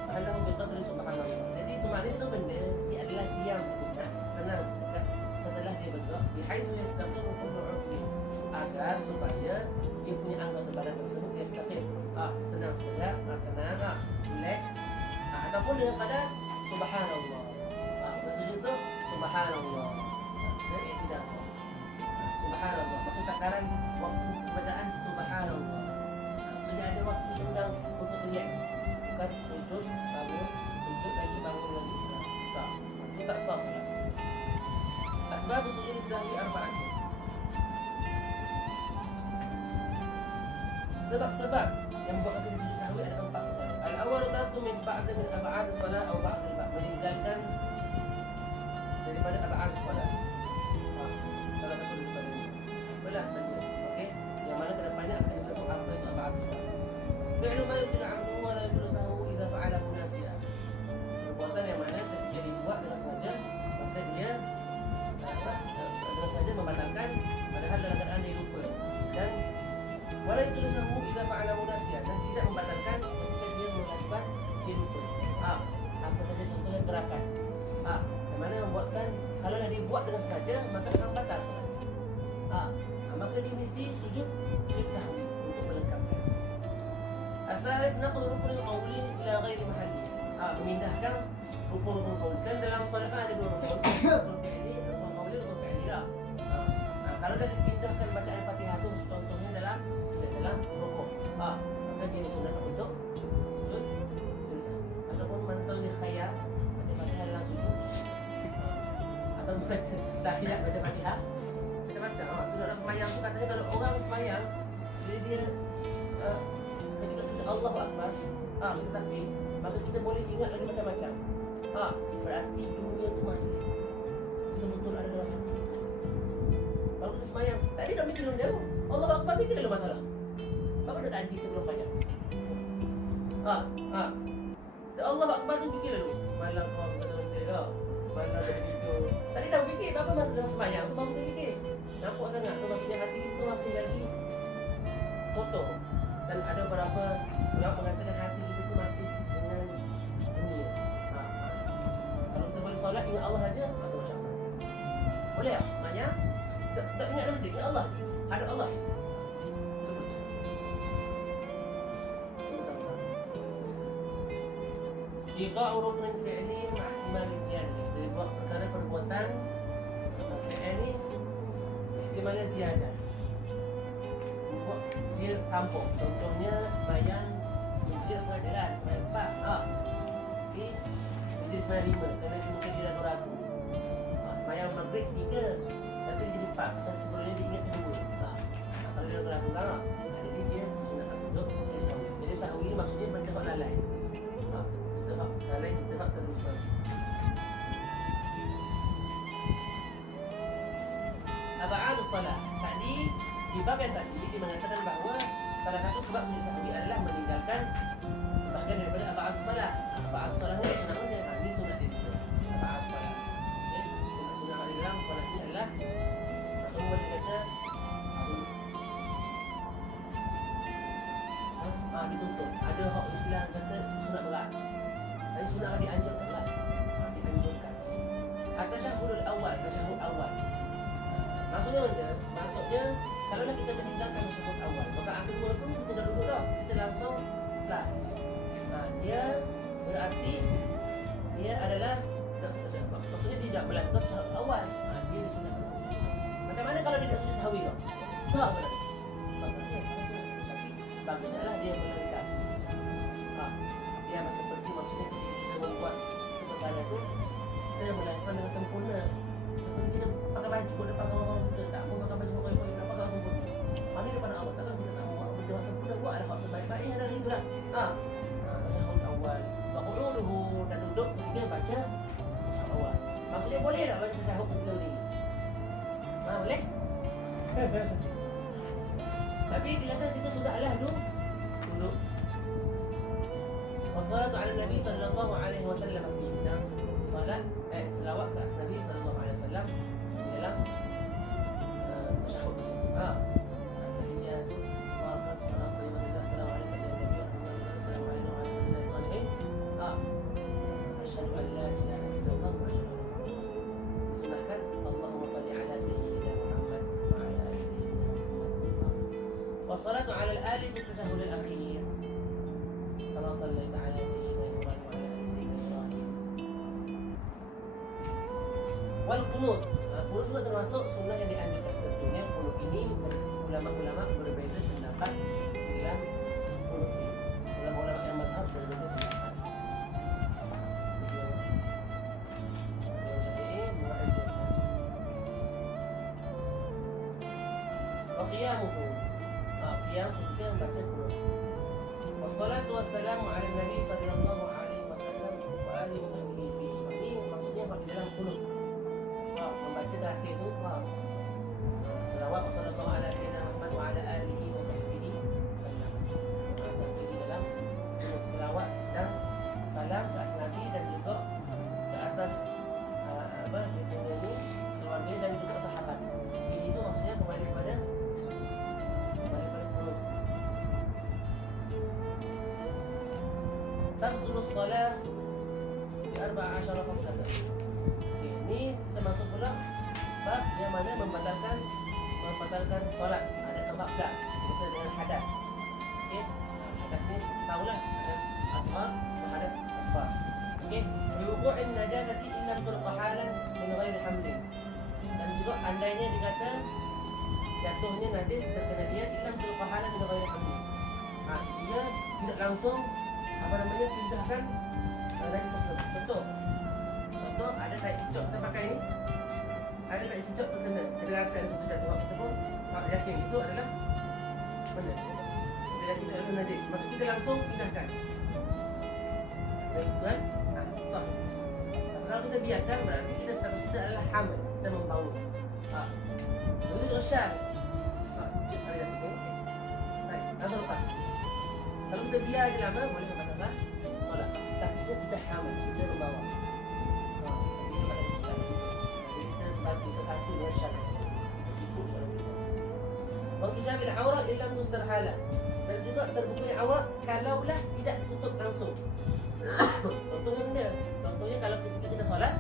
alahu biqadri subhanallah. Jadi tuma'ninah tu benda dia adalah diam sekejap, tenang sekejap setelah dia bergerak bihaisu yastaqimu kullu 'udwin, agar supaya dia punya anggota badan tersebut yastaqim, tenang sekejap, tenang, relax, ataupun dengan kadar subhanallah. Maksudnya tu subhanallah. Dan tidak subhanallah. Maksud takaran waktu bacaan subhanallah. Maksudnya ada waktu senggang untuk relax. Bukan sujud, bangun, sujud lagi, bangun lagi. Tak, itu tak sah salat. Asbab sujud sahwi 4. Sebab-sebab yang membuatkan kita sujud sahwi ada 4 perkara. Al-awwal tarku min ba'd min ab'ad as-salat atau ba'd al-ba'd, meninggalkan daripada ab'ad as-salat. Salat tersebut pada belah saja. Okey, yang mana kedepannya akan disebut apa itu ab'ad as-salat. Fi'lu ma yubtil 'amdu wa la yubtil sahwu idza fa'alahu nasiya. Perbuatan yang mana ketika dibuat dengan sengaja, maka dia dengan sengaja membatalkan padahal dalam keadaan dia lupa. Dan wala yubtil sahwu idza fa'alahu nasiya, dan tidak membatalkan ketika dia melakukan dia lupa. Apa saja contohnya gerakan. Yang mana membuatkan kalau dia buat dengan sengaja maka akan batal solat. Maka dia mesti sujud sahwi untuk melengkapkan. Asalis naqlu rukun qawli ila ghairi mahalli. Memindahkan rukun-rukun qawli. Dan dalam solat kan ada 2 rukun. Rukun fi'li, rukun qawli, rukun fi'li lah. Kalau dah dipindahkan bacaan Fatihah tu contohnya dalam rukun. Maka dia disunahkan untuk sujud sahwi. Ataupun mantul khayal baca Fatihah dalam sujud. Atau baca tahiyat baca Fatihah. Macam-macam. Itu dalam semayang tu katanya kalau orang semayang bila dia ketika kita Allahu Akbar, kita takbir, maka kita boleh ingat lagi macam-macam. Berarti dunia tu masih betul-betul ada dalam hati. Kalau kita semayang, tadi nak mikir dulu dia, Allahu Akbar mikir dulu masalah. Apa dah tadi sebelum banyak? Allahu Akbar tu fikir dulu. Malam kau kata malam ada video. Tadi dah fikir apa masa dalam semayang tu baru kita fikir. Nampak sangat tu maksudnya hati kita masih lagi kotor. Dan ada beberapa ulama mengatakan hati kita tu masih dengan dunia. Kalau kita boleh solat ingat Allah saja, maka macam mana? Boleh tak? Semayang tak ingat dulu dia, ingat Allah. Ada Allah. Jika rukun fi'li ma'ihtimal ziyadah, dari buat perkara perbuatan fi'li ihtimal ziyadah, dia tampuk. Contohnya sembahyang dia sengaja lah, sembahyang 4. Okey, jadi sembahyang 5 kerana dia mungkin dia ragu-ragu. Sembahyang maghrib 3 tapi dia jadi 4 pasal sebelum ni dia ingat 2. Kalau dia ragu-ragu kan, jadi dia sunatkan sujud sahwi. Jadi sahwi ni maksudnya benda salat. Tadi di bab yang tadi dia mengatakan bahawa salah satu sebab sujud sahwi adalah meninggalkan sebahagian daripada aba'ad salat. Aba'ad salat ni sebenarnya ini sunat dia itu. Aba'ad salat. Okay. Sunat di dalam salat ini adalah satu boleh kata ditutup. Ada hak istilah kata sunat berat. Tapi sunat dianjurkan lah. Dianjurkan. At-tasyahhudul awal, tasyahhud awal. Maksudnya mana? Maksudnya kalau kita meninggalkan tasyahhud awal, maka akhir dua tu kita dah duduk dah. Kita langsung flash. Dia berarti dia adalah maksudnya tidak melakukan tasyahhud awal. Dia sunat. Macam mana kalau dia tak sujud sahwi tu? Sah ke? Baguslah dia melengkap. Dia masih penting maksudnya kita membuat perkara itu kita melakukan dengan sempurna. Seperti kita pakai baju kat depan orang kita tak mau pakai baju orang lain, nak pakai sempurna. Mana depan Allah Taala kita nak buat benda sempurna, buatlah hak sebaik-baiknya dari itu lah. Tasyahud awal. Waquluhu dan duduk ketika baca tasyahud awal. Maksudnya boleh tak baca tasyahud ketika ni? Boleh? Tapi dia kata situ sudahlah duduk. Wassalatu ala Nabi sallallahu alaihi wasallam fi nas salat selawat ke atas Nabi sallallahu alaihi wasallam dalam tasyahud tersebut. Tahiyat wa salatu wa assalamu alaikum ya Nabi assalamu alaikum wa rahmatullahi wa barakatuh. Asyhadu an la ilaha illallah wa asyhadu anna Muhammadan rasulullah. Allahumma salli ala sayyidina Muhammad wa ala ali sayyidina Muhammad. Wassalatu ala al-ali fi at-tashahhud al-akhir. Kama sallaita ala sayyidina Ibrahim wa ala ali sayyidina Ibrahim. Wal qunut. Qunut juga termasuk sunnah yang dianjurkan. Tentunya qunut ini ulama-ulama berbeza pendapat dalam qunut ini. Ulama-ulama yang mazhab berbeza pendapat. Qiyamuhu. Qiyam kita membaca qunut. Wassalatu wassalamu ala Nabi sallallahu alaihi wasallam wa alihi wasahbihi. Ini maksudnya di dalam qunut. Membaca terakhir tu selawat wassallallahu ala sayyidina Muhammad wa ala alihi wasahbihi sallam. Di dalam selawat dan salam ke atas Nabi dan juga ke atas keluarga dan juga sahabat. Ini itu maksudnya kembali kepada qunut. Tabdulus salat di 14 faslatan. Ini termasuk pula bab yang mana membatalkan solat. Ada 14 kita dengan hadas. Okey, hadas ni tahulah hadas asghar dan hadas akbar. Okey, wuqu'in najasati illa turqahalan min ghairi hamlin. Dan juga andainya dikata jatuhnya najis terkena dia illa turqahalan min ghairi hamlin. Dia tidak langsung pindahkan najis tersebut. Contoh ada tahi cicak kita pakai ni. Ada tahi cicak terkena. Ada rasa ada satu jatuh kita pun yakin itu adalah benda. Kita yakin itu adalah najis. Maka kita langsung pindahkan. Kan? Sah. Kalau kita biarkan berarti kita status kita adalah hamil. Kita membawa. Jadi itu syar. Ada jatuh ni. Baik, atau lepas. Kalau kita biar je lama, boleh katakan solat. Statusnya kita hamil. Kita membawa. Kita satu dengan syarat ikut dalam kita. Wangkisyabil aurat illa mustarhala. Dan juga terbukanya aurat kalaulah tidak tutup langsung. Contohnya kalau kita solat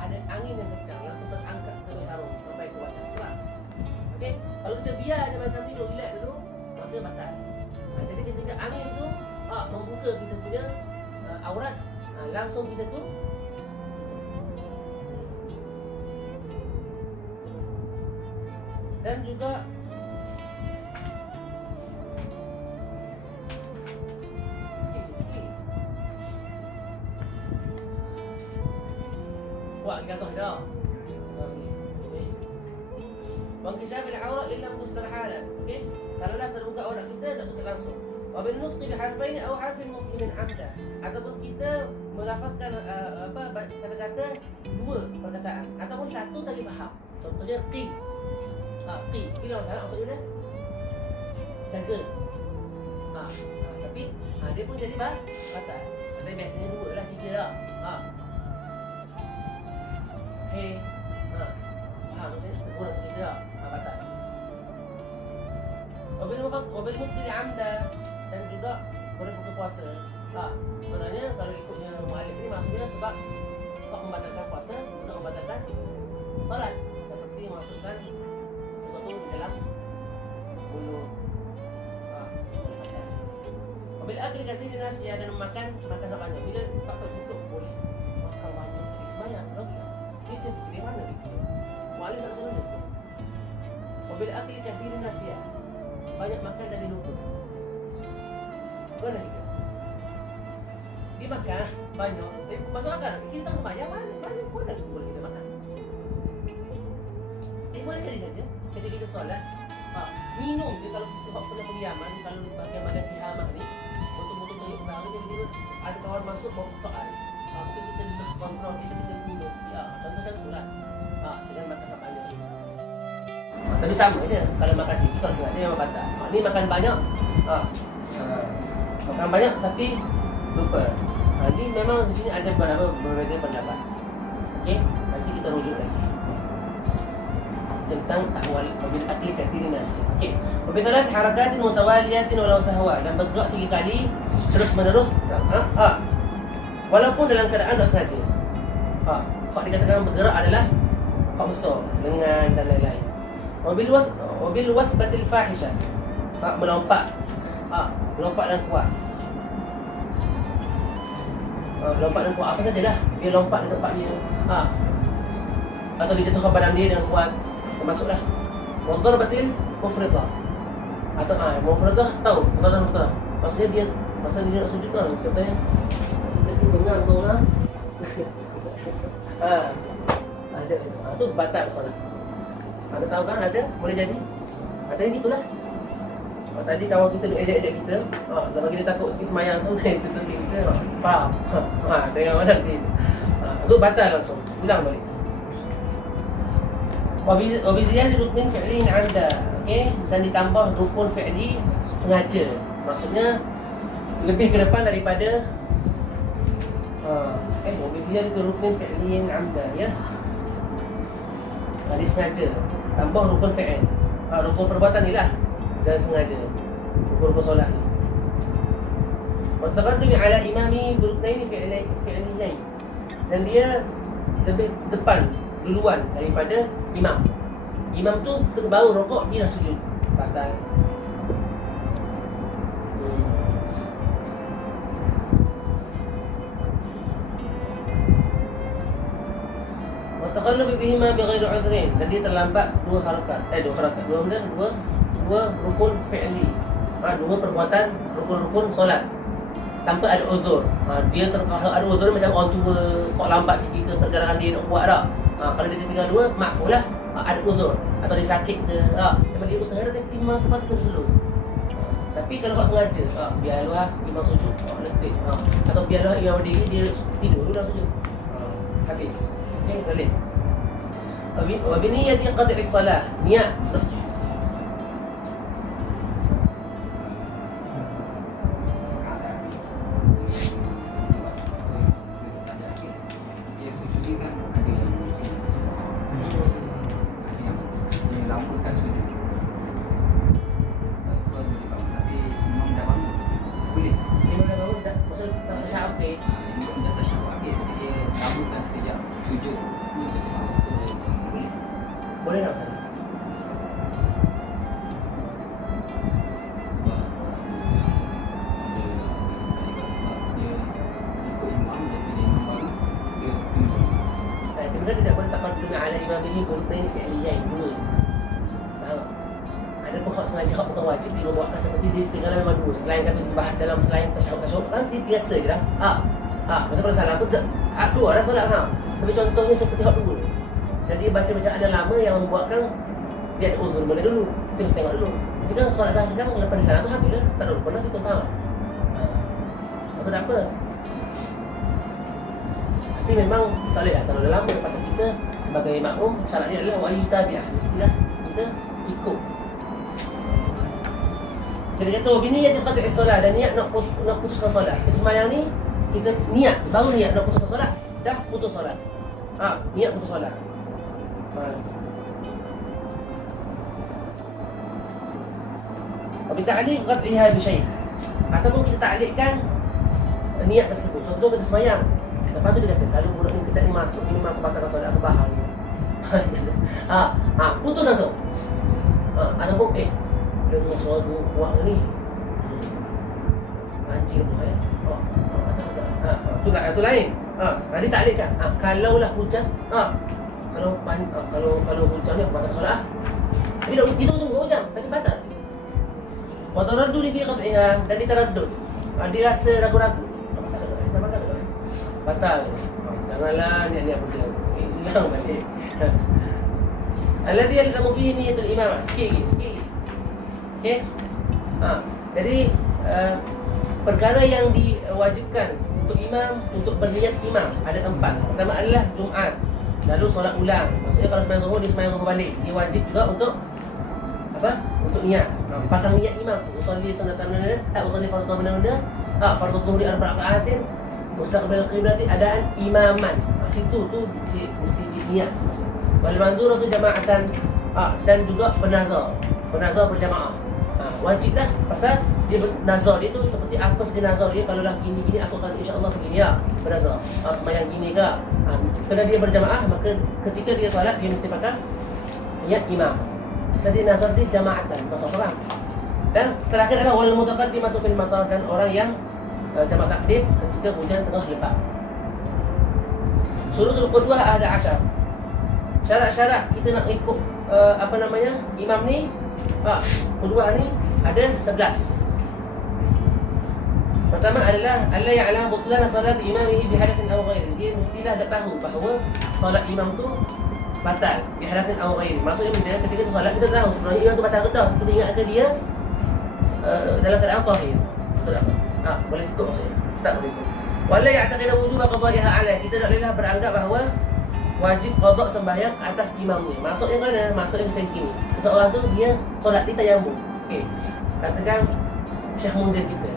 ada angin yang kencang langsung terangkat ke sarung sampai ke wajah seras. Okey, kalau kita biar je macam ni dulu, relax dulu, maka batal. Jadi ketika angin tu membuka kita punya aurat, langsung kita tu dan juga sikit wah jatuh dah. Wangkisyabil aurat illa mustarhala. Okey, kalau dah terbuka aurat kita tak tutup langsung. Wa bil nutqi bi harfain aw harfin mufhimin amda. Ataupun kita melafazkan kata-kata dua perkataan ataupun satu tadi faham. Contohnya qi. Qi lah masalah maksudnya jaga. Tapi dia pun jadi batal. Tapi biasanya 2 lah, 3 lah. Hey, maksudnya tegur kita lah, batal. Wabil mufti amda dan juga boleh buka puasa. Sebenarnya kalau ikutnya mu'alif ini maksudnya sebab untuk membatalkan puasa, untuk membatalkan salat, seperti memasukkan sesuatu di dalam mulut. Bila akli kathir nasi dan makan banyak. Bila tak tertutup boleh makan banyak jadi sebanyak lagi. Dia cakap di mana gitu. Mu'alif nak kata gitu. Bila akli kathir nasi banyak makan dan lupa. Mana gitu? Dia makan banyak, masuk akal. Kita tak sebanyak banyak pun dah boleh kita makan. Boleh jadi saja ketika kita solat. Minum je kalau pernah pergi Yaman, kalau bagian makan Tihamah ni betul-betul tunjuk utara jadi ada kawan masuk bawa bukaan. Mungkin kita lose kontrol, kita minum. Contoh saya pula dengan makan banyak. Tapi sama je kalau makan sikit, kalau sengaja memang batal. Ni makan banyak, makan banyak tapi lupa. Jadi memang di sini ada berbeza pendapat. Okey, nanti kita rujuk lagi tentang takwal wabil akli kathir nasi. Okey, wabil salat harakatin mutawaliyatin walau sahwa, dan bergerak 3 kali terus menerus walaupun dalam keadaan tak sengaja. Kalau dikatakan bergerak adalah hak besar, lengan dan lain-lain. Wabil wasbatil fahisha, melompat dan kuat. Lompat dan kuat apa sajalah. Dia lompat di tempat dia. Atau dia jatuhkan badan dia dengan kuat. Termasuklah wadharbatil mufridah. Atau mufridah tahu, mufridah. Maksudnya dia masa dia nak sujud kan, katanya dia dengar tu orang. Ada itu. Tu batal solat. Ada tahu kan ada? Boleh jadi. Katanya gitulah. Tadi kawan kita duk ejek-ejek kita, lepas kita takut sikit semayang tu, dia tutup kita, faham? Tengok mana nanti. Tu batal langsung, hilang balik. Wabiziyah rukun fi'li anda, okey, dan ditambah rukun fi'li sengaja. Maksudnya lebih ke depan daripada wabiziyah rukun fi'li anda, ya. Dia sengaja tambah rukun fi'il. Rukun perbuatan ni lah. Dan sengaja rukun solat ni. Wa taqaddumi ala imami biruknaini fi'liyain. Dan dia lebih depan duluan daripada imam. Imam tu baru rokok, dia dah sujud. Batal. Wa taqallubu bihima bighairi 'udhrin. Dan dia terlambat dua rukun fi'li, dua perbuatan rukun solat tanpa ada uzur. Dia ada uzur macam orang tua kok lambat sikit ke pergerakan dia nak buat tak. Kalau dia tinggal 2, makfulah, ada uzur atau dia sakit ke, memang dia usaha tapi memang terpaksa sebelum. Tapi kalau kau sengaja, biarlah imam sujud, letih, atau biarlah imam berdiri, dia tidur dulu dah sujud, habis. Okey, boleh. Wa bi niyyati qat'i salah, niat boleh tak? Sebenarnya tidak boleh taqaddum ala imamihi biruknaini fi'liyain, dua. Faham? Ada pun hak sengaja, hak bukan wajib dia membuatkan seperti dia tinggalan nombor 2. Selain kata dibahas dalam selain tasyahud kan dia biasa je dah. Masa pada salah aku keluar dah solat Tapi contohnya seperti hak 2. Dan dia baca bacaan ada lama yang membuatkan dia ada uzur boleh dulu. Kita mesti tengok dulu. Jadi kan solat tahajud lepas di sana tu habis lah. Tak ada pernah situ faham. Atau tak apa. Tapi memang tak boleh lah terlalu lama pasal kita sebagai makmum syarat dia adalah wahyu tabi'ah. Mestilah kita ikut. Jadi kata bini yang terkata solat dan niat nak putuskan solat. Kita sembahyang ni kita niat baru niat nak putuskan solat, dah putus solat. Niat putus solat. Tapi ta'liq qat'iha bi syai'. Ataupun kita ta'liqkan niat tersebut. Contoh kita sembahyang. Lepas tu dia kata kalau budak ni kejap ni masuk ni memang aku batalkan solat, aku faham. Putus langsung. Ataupun dengar suara kuat ni. Anjing tu tu lain. Dia ta'liqkan. Kalaulah hujan, kalau hujan ni aku batalkan solat. Tapi dia tunggu hujan, tapi batal. Wa taraddud fi qat'iha, dan dia taraddud. Dia rasa ragu-ragu. Batal. Janganlah niat-niat benda. Hilang balik. Alladhi yalzamu fihi niyatul imamah. Sikit lagi. Okey. Jadi perkara yang diwajibkan untuk imam untuk berniat imam ada 4. Pertama adalah Jumaat. Lalu solat ulang. Maksudnya kalau sembahyang zuhur dia sembahyang zuhur balik. Dia wajib juga untuk untuk niat. Pasang niat imam. Usolli sunatan mana? Usolli fardhu mana? Fardhu dhuhri 4 rakaatin. Mustaqbil qiblat adaan imaman. Situ tu mesti niat. Wal manzuratu jama'atan, dan juga bernazar berjamaah. Wajiblah pasal dia bernazar dia tu seperti apa saja nazar dia. Kalau lah gini aku akan insya-Allah begini bernazar. Sembahyang gini ke? Kerana dia berjamaah maka ketika dia solat dia mesti pakai niat imam. Jadi nazar dia jama'atan, bukan seorang. Dan terakhir adalah wal mutaqaddimatu fil matar, dan orang yang jamak takdim ketika hujan tengah lebat. Syurutul qudwah ada 10. Syarat-syarat kita nak ikut imam ni, qudwah ni ada 11. Pertama adalah alla ya'lam butlan salat imamihi bi hadatsin aw ghairi. Dia mestilah dah tahu bahawa solat imam tu batal bi hadatsin aw ghairi. Maksudnya bila ketika tu solat kita tahu sebenarnya imam tu batal ke dah. Kita ingatkan dia dalam keadaan tahir. Betul tak? Boleh ikut maksudnya. Tak boleh ikut. Wala ya'taqid wujub qada'iha 'alayh. Kita tak bolehlah beranggap bahawa wajib qada sembahyang atas imam ni. Maksudnya mana? Maksudnya seperti ini. Seseorang tu dia solat di tayammum. Okey. Katakan Syekh Munzir kita.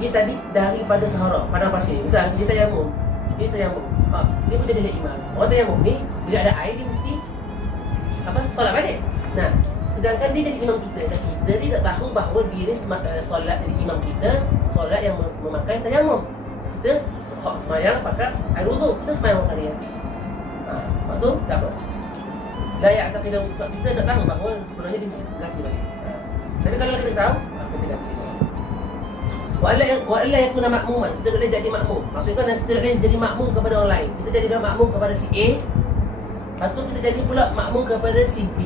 Dia tadi daripada Sahara, padang pasir. Misal dia tayammum. Dia pun jadi imam. Orang tayammum ni bila ada air dia mesti solat balik. Nah, sedangkan dia jadi imam kita dan kita tidak tahu bahawa dia ni solat jadi imam kita, solat yang memakai tayammum. Kita sembahyang pakai air wudu, kita sembahyang pakai dia. Lepas tu tak apa. Layak atau tidak, kita tak tahu bahawa sebenarnya dia mesti ganti balik. Tapi kalau kita tahu, kita ganti. Wa alla yakuna makmuman. Kita tak boleh jadi makmum. Maksudnya kita tak boleh jadi makmum kepada orang lain. Kita jadi makmum kepada si A. Lepas tu kita jadi pula makmum kepada si B.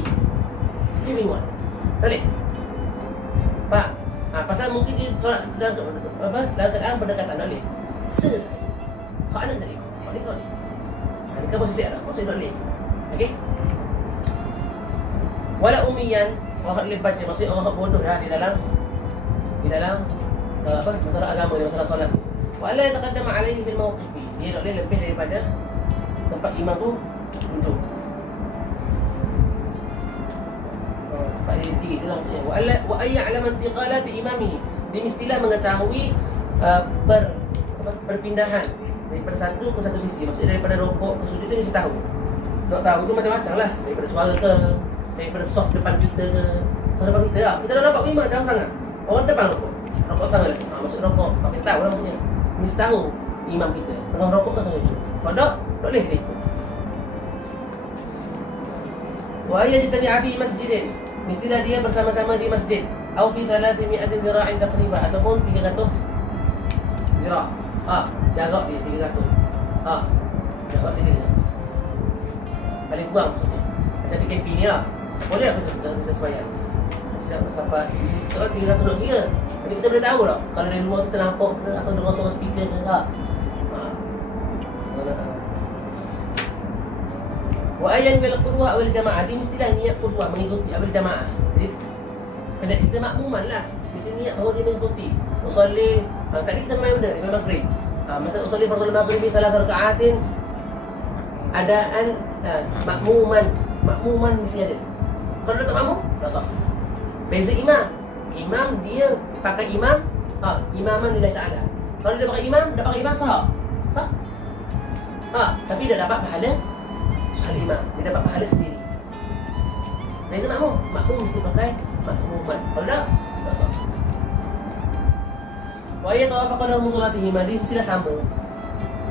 Ini bingung. Tak boleh. Faham? Pasal mungkin dia solat dalam keadaan berdekatan. Tak boleh. Selesai. Kau anak tadi. Kau ni. Ini kan posisi ada. Maksudnya tak boleh. Okey? Wala umiyan. Orang boleh baca. Maksudnya orang bodoh dah di dalam masalah agama ni, masalah solat. Wala yataqaddama alaihi bil mawqifi. Dia tak boleh lebih daripada tempat imam tu duduk. Tempat dia tinggi tu lah maksudnya. Wa ayya'lam intiqalat imamihi. Dia mestilah mengetahui perpindahan daripada satu ke satu sisi. Maksudnya daripada rokok ke sujud tu mesti tahu. Tak tahu tu macam-macam lah. Daripada suara ke, daripada soft depan kita ke, suara depan kita lah. Kita dah nampak imam jauh sangat. Orang depan rokok sangat. Maksud rokok, kita tahu lah maksudnya. Mesti tahu imam kita tengah rokok ke sujud. Kalau tak boleh kita ikut. Wa yajtami'a fi masjidin. Mestilah dia bersama-sama di masjid. Au fi 300 dira'in taqriban, ataupun 300 zira'. Jarak dia 300. Jarak dia. Paling kurang maksudnya. Macam PKP ni lah. Boleh tak kita sembahyang? Bisa sampai di situ kan 300 nak kira. Jadi kita boleh tahu tak kalau dari luar kita nampak ke atau dengar suara speaker ke tak. Wa ayyan bil qudwah wal jamaah. Dia mestilah niat qudwah mengikuti awal jamaah. Jadi ada cerita makmuman lah. Di sini niat bahawa dia mengikuti. Usolli tadi kita main benda memang maghrib. Masa usolli fardhu maghrib salah rakaatin adaan makmuman mesti ada. Kalau dia tak makmum, tak sah. Beza imam. Imam dia pakai imam, imaman lillahi ta'ala. Kalau dia pakai imam, sah. Sah. Tapi dia dapat pahala imam. Dia dapat pahala sendiri. Beza makmum. Makmum mesti pakai makmuman. Kalau tak sah. Wa yatawafaqana musollatihima, dia mestilah sama.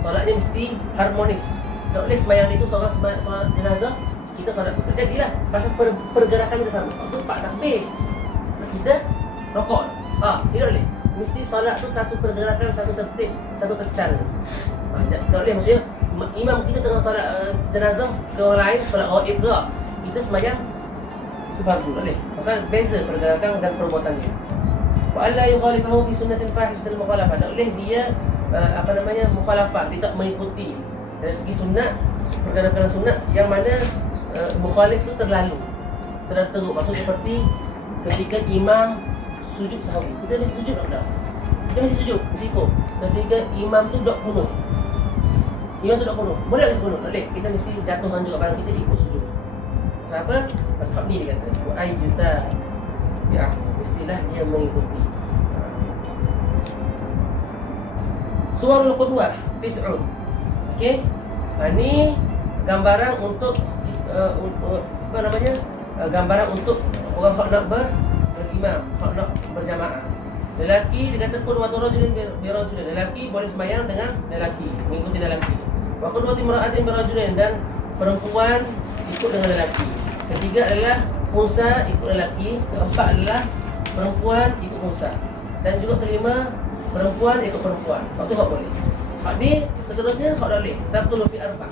Solatnya mesti harmonis. Tak boleh sembahyang itu solat jenazah, kita solat tu terjadilah pasal pergerakan kita sama. Waktu pak takbir, kita rokok. Tidak boleh. Mesti solat tu satu pergerakan, satu tertib, satu tercara. Tak boleh, maksudnya imam kita tengah solat jenazah ke orang lain, solat ghaib ke, kita sembahyang itu fardu, tak boleh. Pasal beza pergerakan dan perbuatannya. Wa alla yukhalifahu fi sunnatil fahishatil mukhalafah. Tak boleh dia mukhalafah, dia tak mengikuti dari segi sunat, pergerakan sunat yang mana mukhalif tu terlalu teruk. Maksud seperti ketika imam sujud sahwi, kita mesti sujud tak? Kita mesti sujud, meskipun ketika imam tu duduk kunuh, boleh tak kunuh? Tak boleh. Kita mesti jatuhkan juga barang kita ikut sujud. Pasal apa? Pasal ni dia kata wa ayyuta ya, mestilah dia mengikuti. Suwarul qudwah tis'un. Okey. Ini gambaran untuk gambaran untuk orang yang nak berimam, yang nak berjamaah. Lelaki dikata qudwatul rajulin bi rajulin. Lelaki boleh sembahyang dengan lelaki, mengikuti lelaki. Wa qudwatul imra'atin bi rajulin, dan perempuan ikut dengan lelaki. Ketiga adalah unsa ikut lelaki, keempat adalah perempuan ikut unsa, dan juga kelima perempuan ikut perempuan. Waktu hak boleh. Hak ni seterusnya hak tak boleh. Tak perlu fi arba.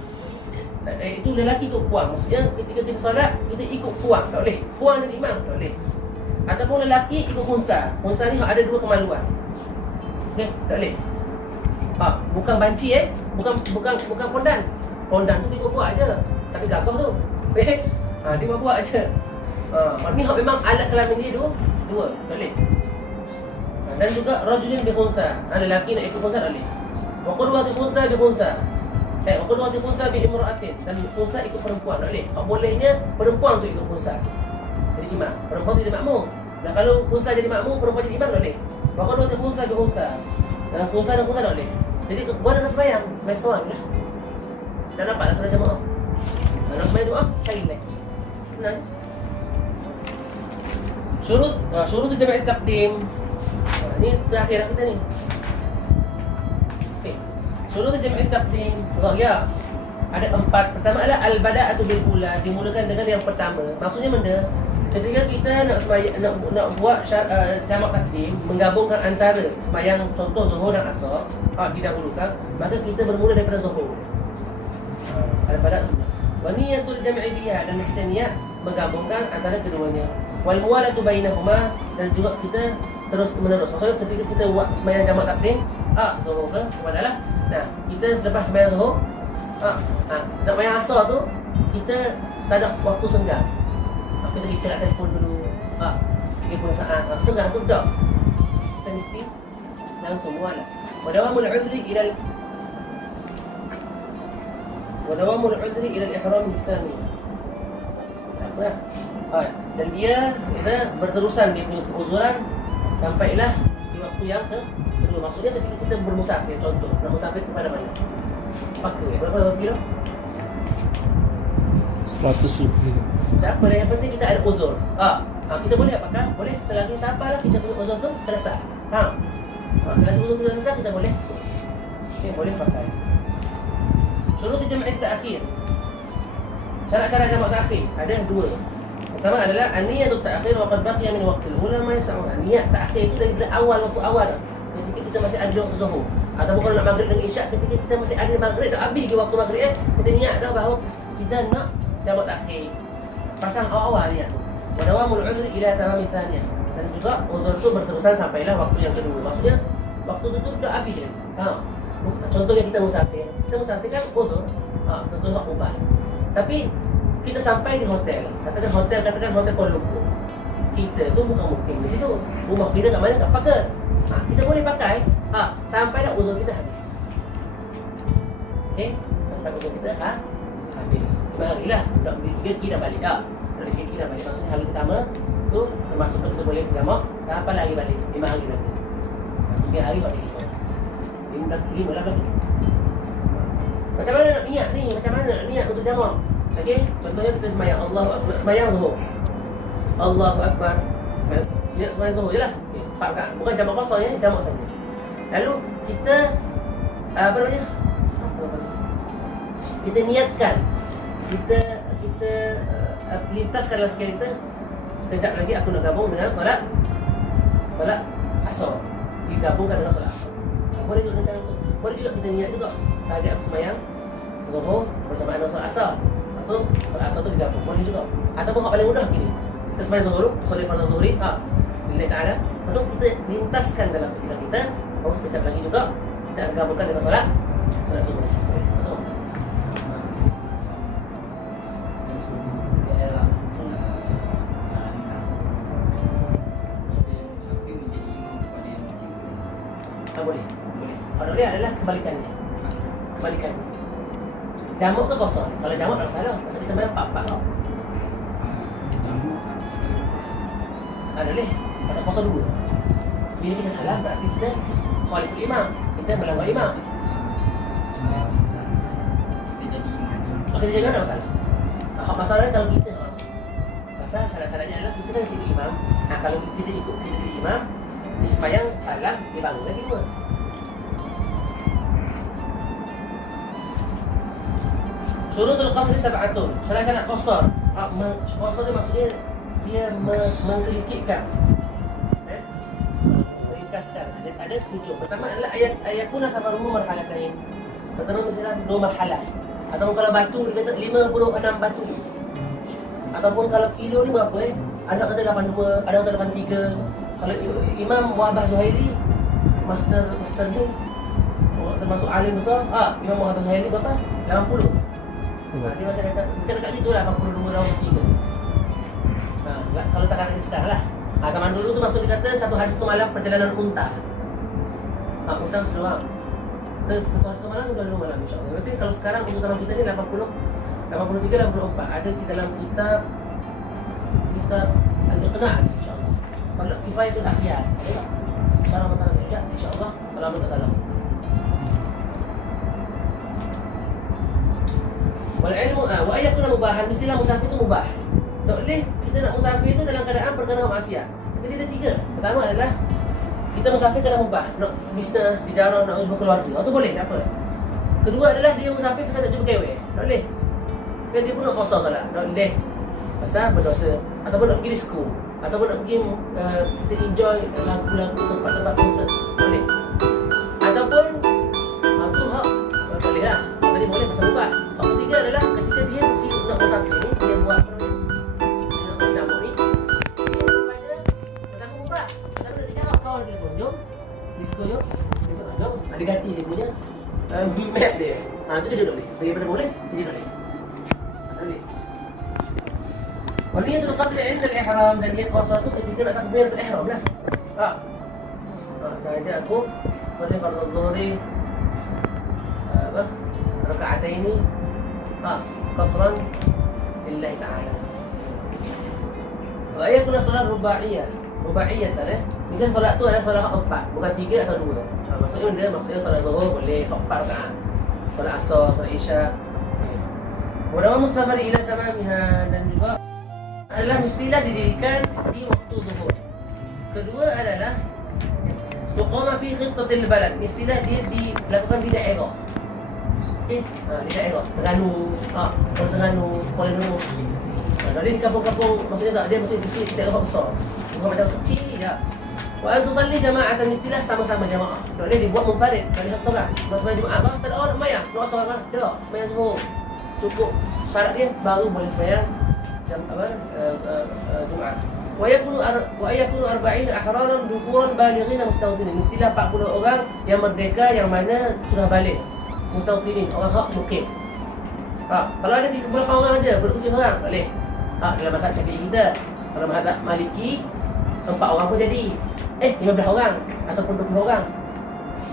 Itu lelaki ikut puang. Maksudnya ketika kita solat, kita ikut puang. Tak boleh. Puang jadi imam, tak boleh. Ataupun lelaki ikut unsa. Unsa ni hak ada dua kemaluan. Okey, tak boleh. Bukan banci bukan pondan. Pondan tu dia buat aje. Tapi gagah tu. Okey. Dia buat aje. Ni hak memang alat kelamin dia dua. Tak boleh. Dan juga rajulin bi khunsa, lelaki nak ikut khunsa tak boleh. Wa qudwatu khunsa bi khunsa. Wa qudwatu khunsa bi imra'atin, dan khunsa ikut perempuan tak boleh. Hak bolehnya perempuan tu ikut khunsa jadi imam, perempuan tu jadi makmum. Dan kalau khunsa jadi makmum, perempuan jadi imam tak boleh. Wa qudwatu khunsa bi khunsa, dan khunsa tak boleh. Jadi buat nak sembahyang soal lah. Dah dapat dah solat jemaah. Nak sembahyang jemaah cari lagi. Senang. Syurut jamaah taqdim. Ini terakhir kita ni. Okey. Syurut jamaah taqdim, ya. Ada 4. Pertama adalah al-bada'atu bil ula, dimulakan dengan yang pertama. Maksudnya benda ketika kita nak buat jamak takdim, menggabungkan antara sembahyang contoh Zuhur dan Asar, didahulukan, maka kita bermula daripada Zuhur. Al-bada'atu. Wa niyatul jam'i biha, dan kita niat menggabungkan antara keduanya. Wal muwalatu bainahuma, dan juga kita terus menerus. Maksudnya ketika kita buat sembahyang jamak takdim, Zuhur ke kepadalah. Nah, kita selepas sembahyang Zuhur, nak sembahyang Asar tu, kita tak ada waktu senggang. Kita pergi cakap telefon dulu, 30 saat, senggang tu tak. Kita mesti langsung buat lah. Wadawamul udri ila al-ihram al-thani. Apa? Dan dia berterusan, dia punya keuzuran sampailah di waktu yang kedua. Maksudnya ketika kita bermusafir, contoh nak musafir kepada mana? Pakai berapa kilo? 100 lebih. Tak apa, yang penting kita ada uzur. Kita boleh apakah? Boleh selagi sampailah kita punya uzur tu selesai. Selagi uzur kita selesai, kita boleh. Okey, boleh pakai. Syurut jam'i ta'khir. Syarat-syarat jamak ta'khir ada 2. Pertama adalah an-niyatu ta'khir wa qad baqiya min waqtil ulama yas'u. Niat ta'khir itu daripada awal, waktu awal. Ketika kita masih ada waktu zuhur. Ataupun kalau nak maghrib dengan isyak, ketika kita masih ada maghrib, dah habis ke waktu maghrib, kita niat dah bahawa kita nak jamak ta'khir. Pasang awal-awal niat tu. Wa dawamul udri ila tamami tsaniyah. Dan juga uzur tu berterusan sampailah waktu yang kedua. Maksudnya waktu tu dah habis je. Contohnya kita musafir. Kita musafir kan uzur. Tentu hak ubah. Tapi kita sampai di hotel. Katakan hotel Kuala Lumpur. Kita tu bukan mukim di situ. Rumah kita kat mana? Kat Pakat. Kita boleh pakai sampai dah uzur kita habis. Okey, sampai uzur kita habis. 5 hari lah. Dah pergi dah balik dah. Dah balik fikir dah balik. Maksudnya hari pertama tu termasuk kita boleh jamak sampai lagi balik 5 hari nanti. 3 hari balik. 5 lah balik. Macam mana nak niat ni? Macam mana nak niat untuk jamak? Okey, contohnya kita sembahyang Allahu Akbar, sembahyang Zuhur. Allahu Akbar. Niat sembahyang Zuhur jelah. Okey, 4 rakaat. Bukan jamak kosong ya, jamak saja. Lalu kita apa namanya? Kita niatkan. Kita lintaskan dalam fikir kita, sekejap lagi aku nak gabung dengan solat asar. Digabungkan dengan solat asar. Boleh juga macam itu. Boleh juga kita niat juga. Saja aku sembahyang Zuhur bersamaan dengan solat asar. Atau solat asar tu digabung. Boleh juga. Ataupun hak paling mudah gini. Kita sembahyang Zuhur, solat fardu zuhri, lillahi ta'ala. Atau kita lintaskan dalam fikiran kita, bahawa sekejap lagi juga kita akan gabungkan dengan solat Zuhur. Betul? Boleh. Kalau dia adalah kebalikannya. Jamak tu kosong. Kalau jamak tak salah. Pasal kita main 4-4 tau. Boleh. Pasal kosong 2. Bila kita salah berarti kita khaliful imam. Kita melanggar imam. Kita jaga tak masalah. Masalahnya kalau kita pasal syarat-syaratnya adalah kita kan sini imam. Kalau kita ikut imam, dia sembahyang salah, dia bangun lagi dua. Syurutul qasri sab'atun. Syarat-syarat qasar. Qasar ni maksudnya dia mensedikitkan. Meringkaskan. Ada 7. Pertama adalah ayakuna safaruhu marhalatayn. Pertama misalnya 2 marhalah. Ataupun kalau batu dia kata 56 batu. Ataupun kalau kilo ni berapa Ada kata 82, ada kata 83. Kalau Imam Wahbah Zuhairi master ni termasuk alim besar, Imam Wahbah Zuhairi berapa? 80. Dia macam kata dekat gitu lah 82 lawan 3. Kalau tak kata sekarang lah. Zaman dulu tu maksud dia kata satu hari satu malam perjalanan unta. Unta seluang. Satu malam sudah 2 malam insya-Allah. Berarti kalau sekarang untuk zaman kita ni 83, 84 ada di dalam kitab Al-Iqna' insya-Allah. Kalau Kifayatul Akhyar, ada tak? Cara mataran juga insya-Allah kalau tak salah. Wal ilmu wa ayatuna mubahan, mestilah musafir itu mubah. Tak boleh kita nak musafir itu dalam keadaan perkara maksiat. Jadi ada 3. Pertama adalah kita musafir kerana mubah, nak bisnes, tijarah, nak jumpa keluarga. Itu boleh, tak apa. Kedua adalah dia musafir pasal tak jumpa kewek. Tak boleh. Kan dia pun nak kosong tak boleh. Pasal berdosa. Ataupun nak pergi disco. Ataupun nak pergi kita enjoy lagu-lagu tempat-tempat konsert. Boleh. Ataupun tu hak boleh lah. Tadi boleh pasal mubah. Hak ketiga adalah ketika dia pergi nak musafir ni, dia buat apa namanya? Dia nak bercampur ni. Dia kepada pertama mubah. Pertama nak tijarah. Kawan dia pun jom. Disco jom. Dia pun jom. Dia ganti dia punya map dia. Tu dia duduk boleh. Daripada boleh, dia boleh. Waniyatul qasri 'inda al-ihram, dan niat qasar tu ketika nak takbiratul ihram lah. Saja aku solat fardhu dhuhri raka'ataini qasran lillahi ta'ala. Wa ayakuna salat rubaiyah tadi. Misal solat tu adalah solat 4, bukan 3 atau 2. Maksudnya solat zuhur boleh 4 rakaat. Solat asar, solat isya. Wa dawamu safari ila tamamiha, dan juga adalah mestilah didirikan di waktu zuhur. Kedua adalah tuqama fi khittatil balad, mestilah dia dilakukan di daerah. Okey, di daerah Terengganu, Kuala Lumpur. Jadi di kampung-kampung maksudnya tak, dia mesti di daerah besar. Bukan macam kecil ya. Wa an tusalli jama'atan, mestilah sama-sama jamaah. Tak boleh dibuat munfarid, tak boleh seorang. Maksudnya jemaah tak ada orang sembahyang, nak seorang lah. Tak, sembahyang zuhur. Cukup syarat dia baru boleh sembahyang Jumaat. Wa yakunu 40 ahraran dhukuran balighina mustawtinin, mestilah 40 orang yang merdeka yang mana sudah balik. Mustawtinin, orang hak mukim. Kalau ada di beberapa orang aja berkucing orang, boleh. Dalam mazhab Syafi'i kita, kalau mazhab Maliki 4 orang pun jadi. 15 orang ataupun 20 orang.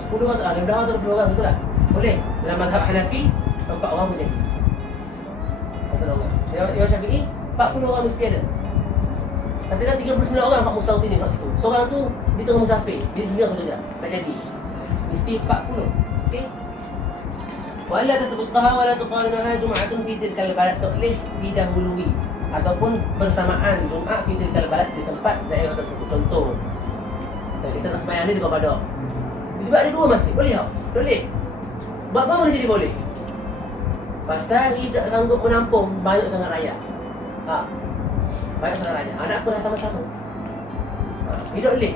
10 atau 15 atau 20 orang itulah. Boleh. Dalam mazhab Hanafi 4 orang pun jadi. 4 orang. Yang Syafi'i 40 orang mesti ada. Katakan 39 orang Pak Mustautin ni kat situ. Seorang tu di tengah musafir, dia tinggal kerja tak jadi. Mesti 40. Okey. Wala tasbuqaha wala tuqarinaha jum'atun fi tilkal balad, tak boleh didahului ataupun bersamaan Jumaat fi tilkal balad di tempat daerah tersebut. Contoh, kita nak sembahyang ni di Badak. Tiba ada 2 masjid, boleh tak? Boleh. Buat apa boleh jadi boleh? Pasal tidak sanggup menampung banyak sangat rakyat. Banyak sangat rakyat. Ada apa lah sama-sama. Tidak boleh.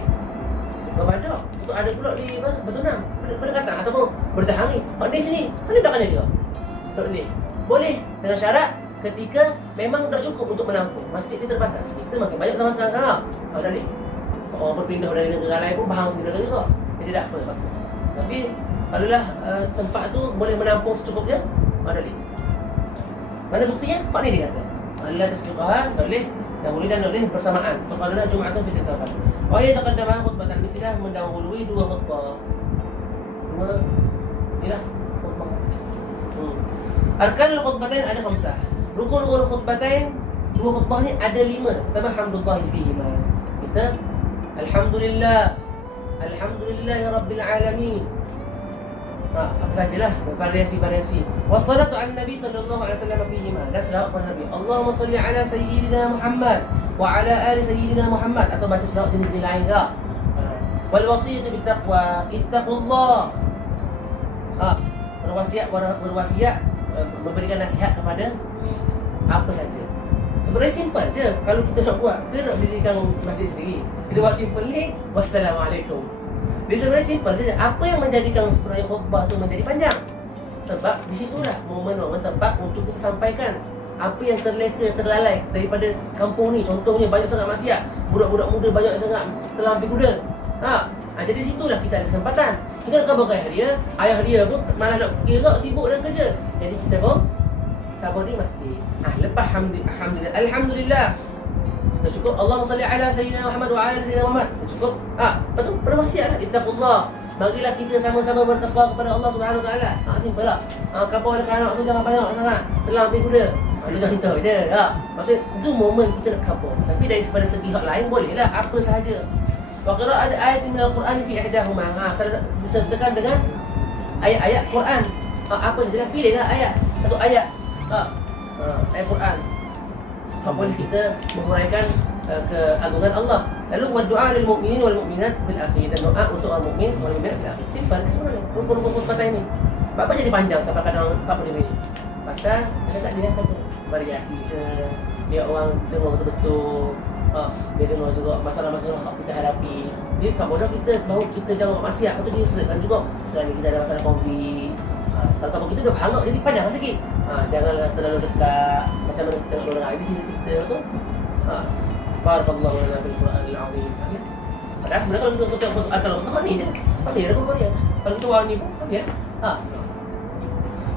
Badak untuk ada pula di Bertunang, berdekatan ataupun bertahangi. Di sini, mana belakangnya dia? Tak boleh. Boleh dengan syarat ketika memang tak cukup untuk menampung. Masjid ni terbatas. Kita makin banyak sama sekarang. Tak boleh. Orang berpindah dari negara lain pun bahang sendiri juga. Dia tidak apa. Tapi kalaulah tempat tu boleh menampung secukupnya, tak boleh. Mana buktinya? Pak ni dia kata. Allah tasbiqaha, tak boleh. Dan boleh dan boleh bersamaan. Tuqadana Jum'atun fi tilkal balad. Wa yataqaddama khutbatan misilah, mendahului 2 khutbah. Inilah khutbah. Arkanul khutbatain ada 5. Rukun khutbatain, 2 khutbah ni ada 5. Pertama, hamdulillahi fihima. Kita alhamdulillah. Alhamdulillahi rabbil alamin. Sama sajalah, variasi-variasi. Wassalatu ala Nabi sallallahu alaihi wasallam fihima. Dan selawat kepada Nabi. Allahumma salli ala sayyidina Muhammad wa ala ali sayyidina Muhammad, atau baca selawat jenis lain ke. Wal wasiyatu bittaqwa, ittaqullah. Berwasiat memberikan nasihat kepada apa saja. Sebenarnya simple je kalau kita nak buat. Kita nak dirikan masjid sendiri, kita buat simple ni, wassalamualaikum. Dia sebenarnya simple saja. Apa yang menjadikan sebenarnya khutbah tu menjadi panjang? Sebab di situlah momen-momen tempat untuk kita sampaikan apa yang terleka, terlalai daripada kampung ni. Contohnya banyak sangat maksiat, budak-budak muda banyak sangat terlampau kuda. Jadi situlah kita ada kesempatan. Kita nak kabar ayah dia pun malah nak kira sibuk dalam kerja. Jadi kita pun kabar di masjid. Lepas alhamdulillah. Dah cukup. Allahumma salli ala sayyidina Muhammad wa ala sayyidina Muhammad. Dah cukup. Lepas tu berwasiatlah, ittaqullah. Bagilah kita sama-sama bertakwa kepada Allah Subhanahu wa taala. Simple lah. Kapal dekat anak tu jangan banyak sangat. Telah ambil kuda. Itu contoh je. Maksud itu momen kita nak kapal. Tapi daripada segi hak lain bolehlah apa sahaja. Wa qira'at ayat min al-Quran fi ihdahuma. Disertakan dengan ayat-ayat Quran. Apa sajalah, pilihlah ayat. Satu ayat. Ayat Quran. Boleh kita menghuraikan keagungan Allah. Lalu wa du'a lil mu'minin wal mu'minat fil akhir, dan doa untuk orang mukmin wal mu'minat fil akhir. Simple sebenarnya rukun-rukun khutbah ini. Apa jadi panjang sampai kadang 40 minit? Pasal ada tak dia kata variasi biar orang dengar betul-betul. Dia dengar juga masalah-masalah yang kita hadapi. Dia kemudian kita tahu kita jangan buat maksiat, lepas tu dia sediakan juga sekali kita ada masalah konflik. Kalau kita dah hangat jadi panjang sikit. Janganlah terlalu dekat. Macam mana kita nak dengar di sini cerita tu. Barakallahu lana bil Qur'anil azim. Padahal sebenarnya kalau kita kalau ni je. Apa dia aku dia. Kalau kita buat ni pun dia.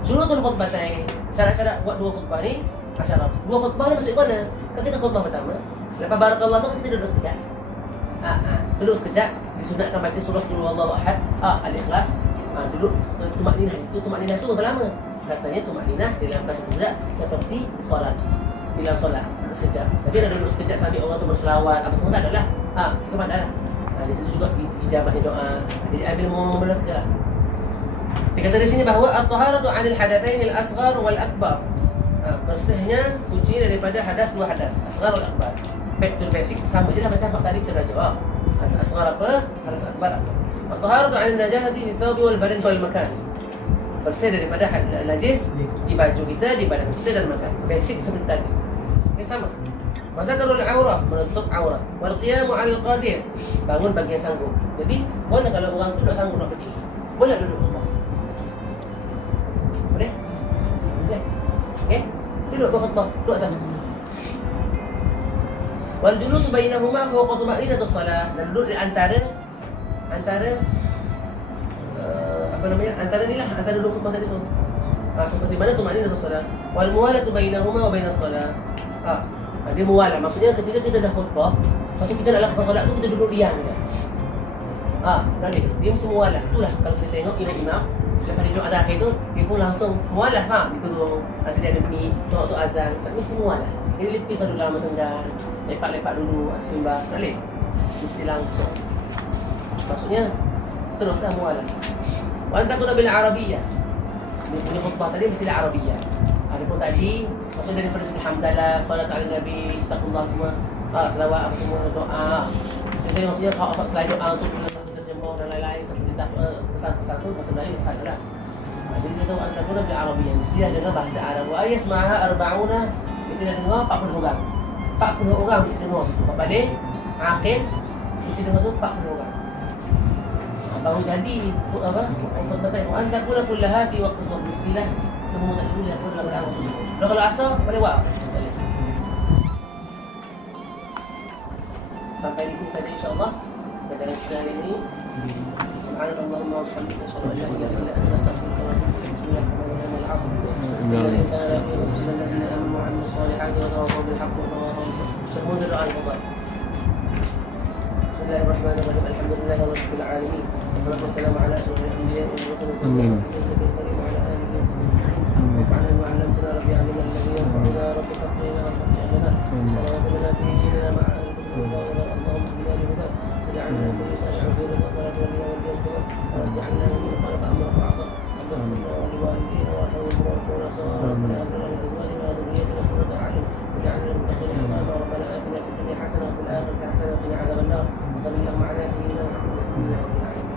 Syurutul khutbatain. Syarat-syarat buat 2 khutbah ni. Masyaallah. 2 khutbah ni maksud mana? Kalau kita khutbah pertama, lepas barakallah tu kita duduk sekejap. Duduk sekejap, disunatkan baca surah Qul huwallahu ahad, al-ikhlas. Duduk tumakninah. Itu tumakninah tu berapa lama? Katanya tumakninah dalam kelas juga seperti solat. Dalam solat duduk sekejap. Tapi ada duduk sekejap sambil orang tu berselawat apa semua tak ada lah. Itu mana lah. Di situ juga ijabahnya doa. Jadi ambil momen mereka. Dia kata di sini bahawa at-taharatu 'anil hadatsain al-asghar wal akbar. Bersihnya suci daripada hadas 2 hadas, asghar wal akbar. Back to basic sama je lah macam hak tadi kita jawab. Asghar apa? Hadas akbar apa? At-taharatu 'anil najasati fi thawbi wal badan wal makan. Bersih daripada najis di baju kita, di badan kita dan makan. Basic seperti tadi. Okay, sama. Masatarul aurah, menutup aurat. Wal qiyamu 'alal qadir, bangun bagi yang sanggup. Jadi, boleh kalau orang tu tak sanggup nak berdiri. Boleh duduk rumah. Boleh? Boleh. Okey. Duduk berkhutbah, duduk atas. Wal julusu bainahuma fawqa tuma'ninatus salah, dan duduk di antara antara ni lah, antara 2 khutbah tadi tu. Seperti mana tuma'ninatus salah. Wal muwalatu bainahuma wa bainas salah. Dia muwalah, maksudnya ketika kita dah khutbah, lepas tu kita nak lakukan solat tu, kita duduk diam je. Dia mesti muwalah. Itulah kalau kita tengok imam-imam, lepas dia duduk ada akhir tu, dia pun langsung muwalah. Dia turun, sedia ada bunyi, tengok tu azan, mesti muwalah. Ini lipis dulu lama sendal, lepak-lepak dulu, ada sembah, tak boleh. Mesti langsung. Maksudnya teruslah mualah. Wa anta qul bil arabiyyah. Ini khutbah tadi mesti Arabiyah. Adapun tadi maksud daripada segi hamdalah, salat ala nabi, taqullah semua, selawat apa semua doa. Jadi maksudnya kalau selain doa untuk terjemah dan lain-lain seperti pesan-pesan tu bahasa lain adalah. Jadi kita tahu anta qul bil arabiyyah mesti ada dengan bahasa Arab. Wa yasmaha arba'una mesti ada dengar 40 orang. 40 orang mesti dengar. Bapak balik akhir mesti dengar tu 40 orang. Baru jadi apa? Untuk bertanya, anda pula kullaha fi waqti dhuhr mestilah semua tak dulu yang pun dalam waktu. Kalau asar boleh buat. Sampai di sini saja insya-Allah. Pada kita hari ini. Subhanallahumma wa bihamdihi asyhadu an la ilaha illa anta astaghfiruka wa atubu ilaik. Bismillahirrahmanirrahim. Innal insana lafi khusr illa alladhina amanu wa 'amilus solihati wa tawasaw bil haqqi wa tawasaw bis sabr. Semua doa yang Bismillahirrahmanirrahim. Alhamdulillahirabbil alamin. Wassalatu wassalamu ala asyrofil anbiya'i wal mursalin. Amin. وعلى وعلمتنا ربي علم الذي ينفعنا رب فقنا وفقنا وربنا في ديننا مع اللهم اهدنا لهداك واجعلنا من يسعى خير ولا تولنا واليوم سوى واجعلنا من خلق امرك وعصى رب اغفر لنا ولوالدينا وارحمهم وارحمنا سواء ربنا هب لنا من ازواجنا وذريتنا قرة اعين واجعلنا للمتقين اماما ربنا اتنا في الدنيا حسنه وفي الاخره حسنه وقنا عذاب النار وصلى اللهم على سيدنا محمد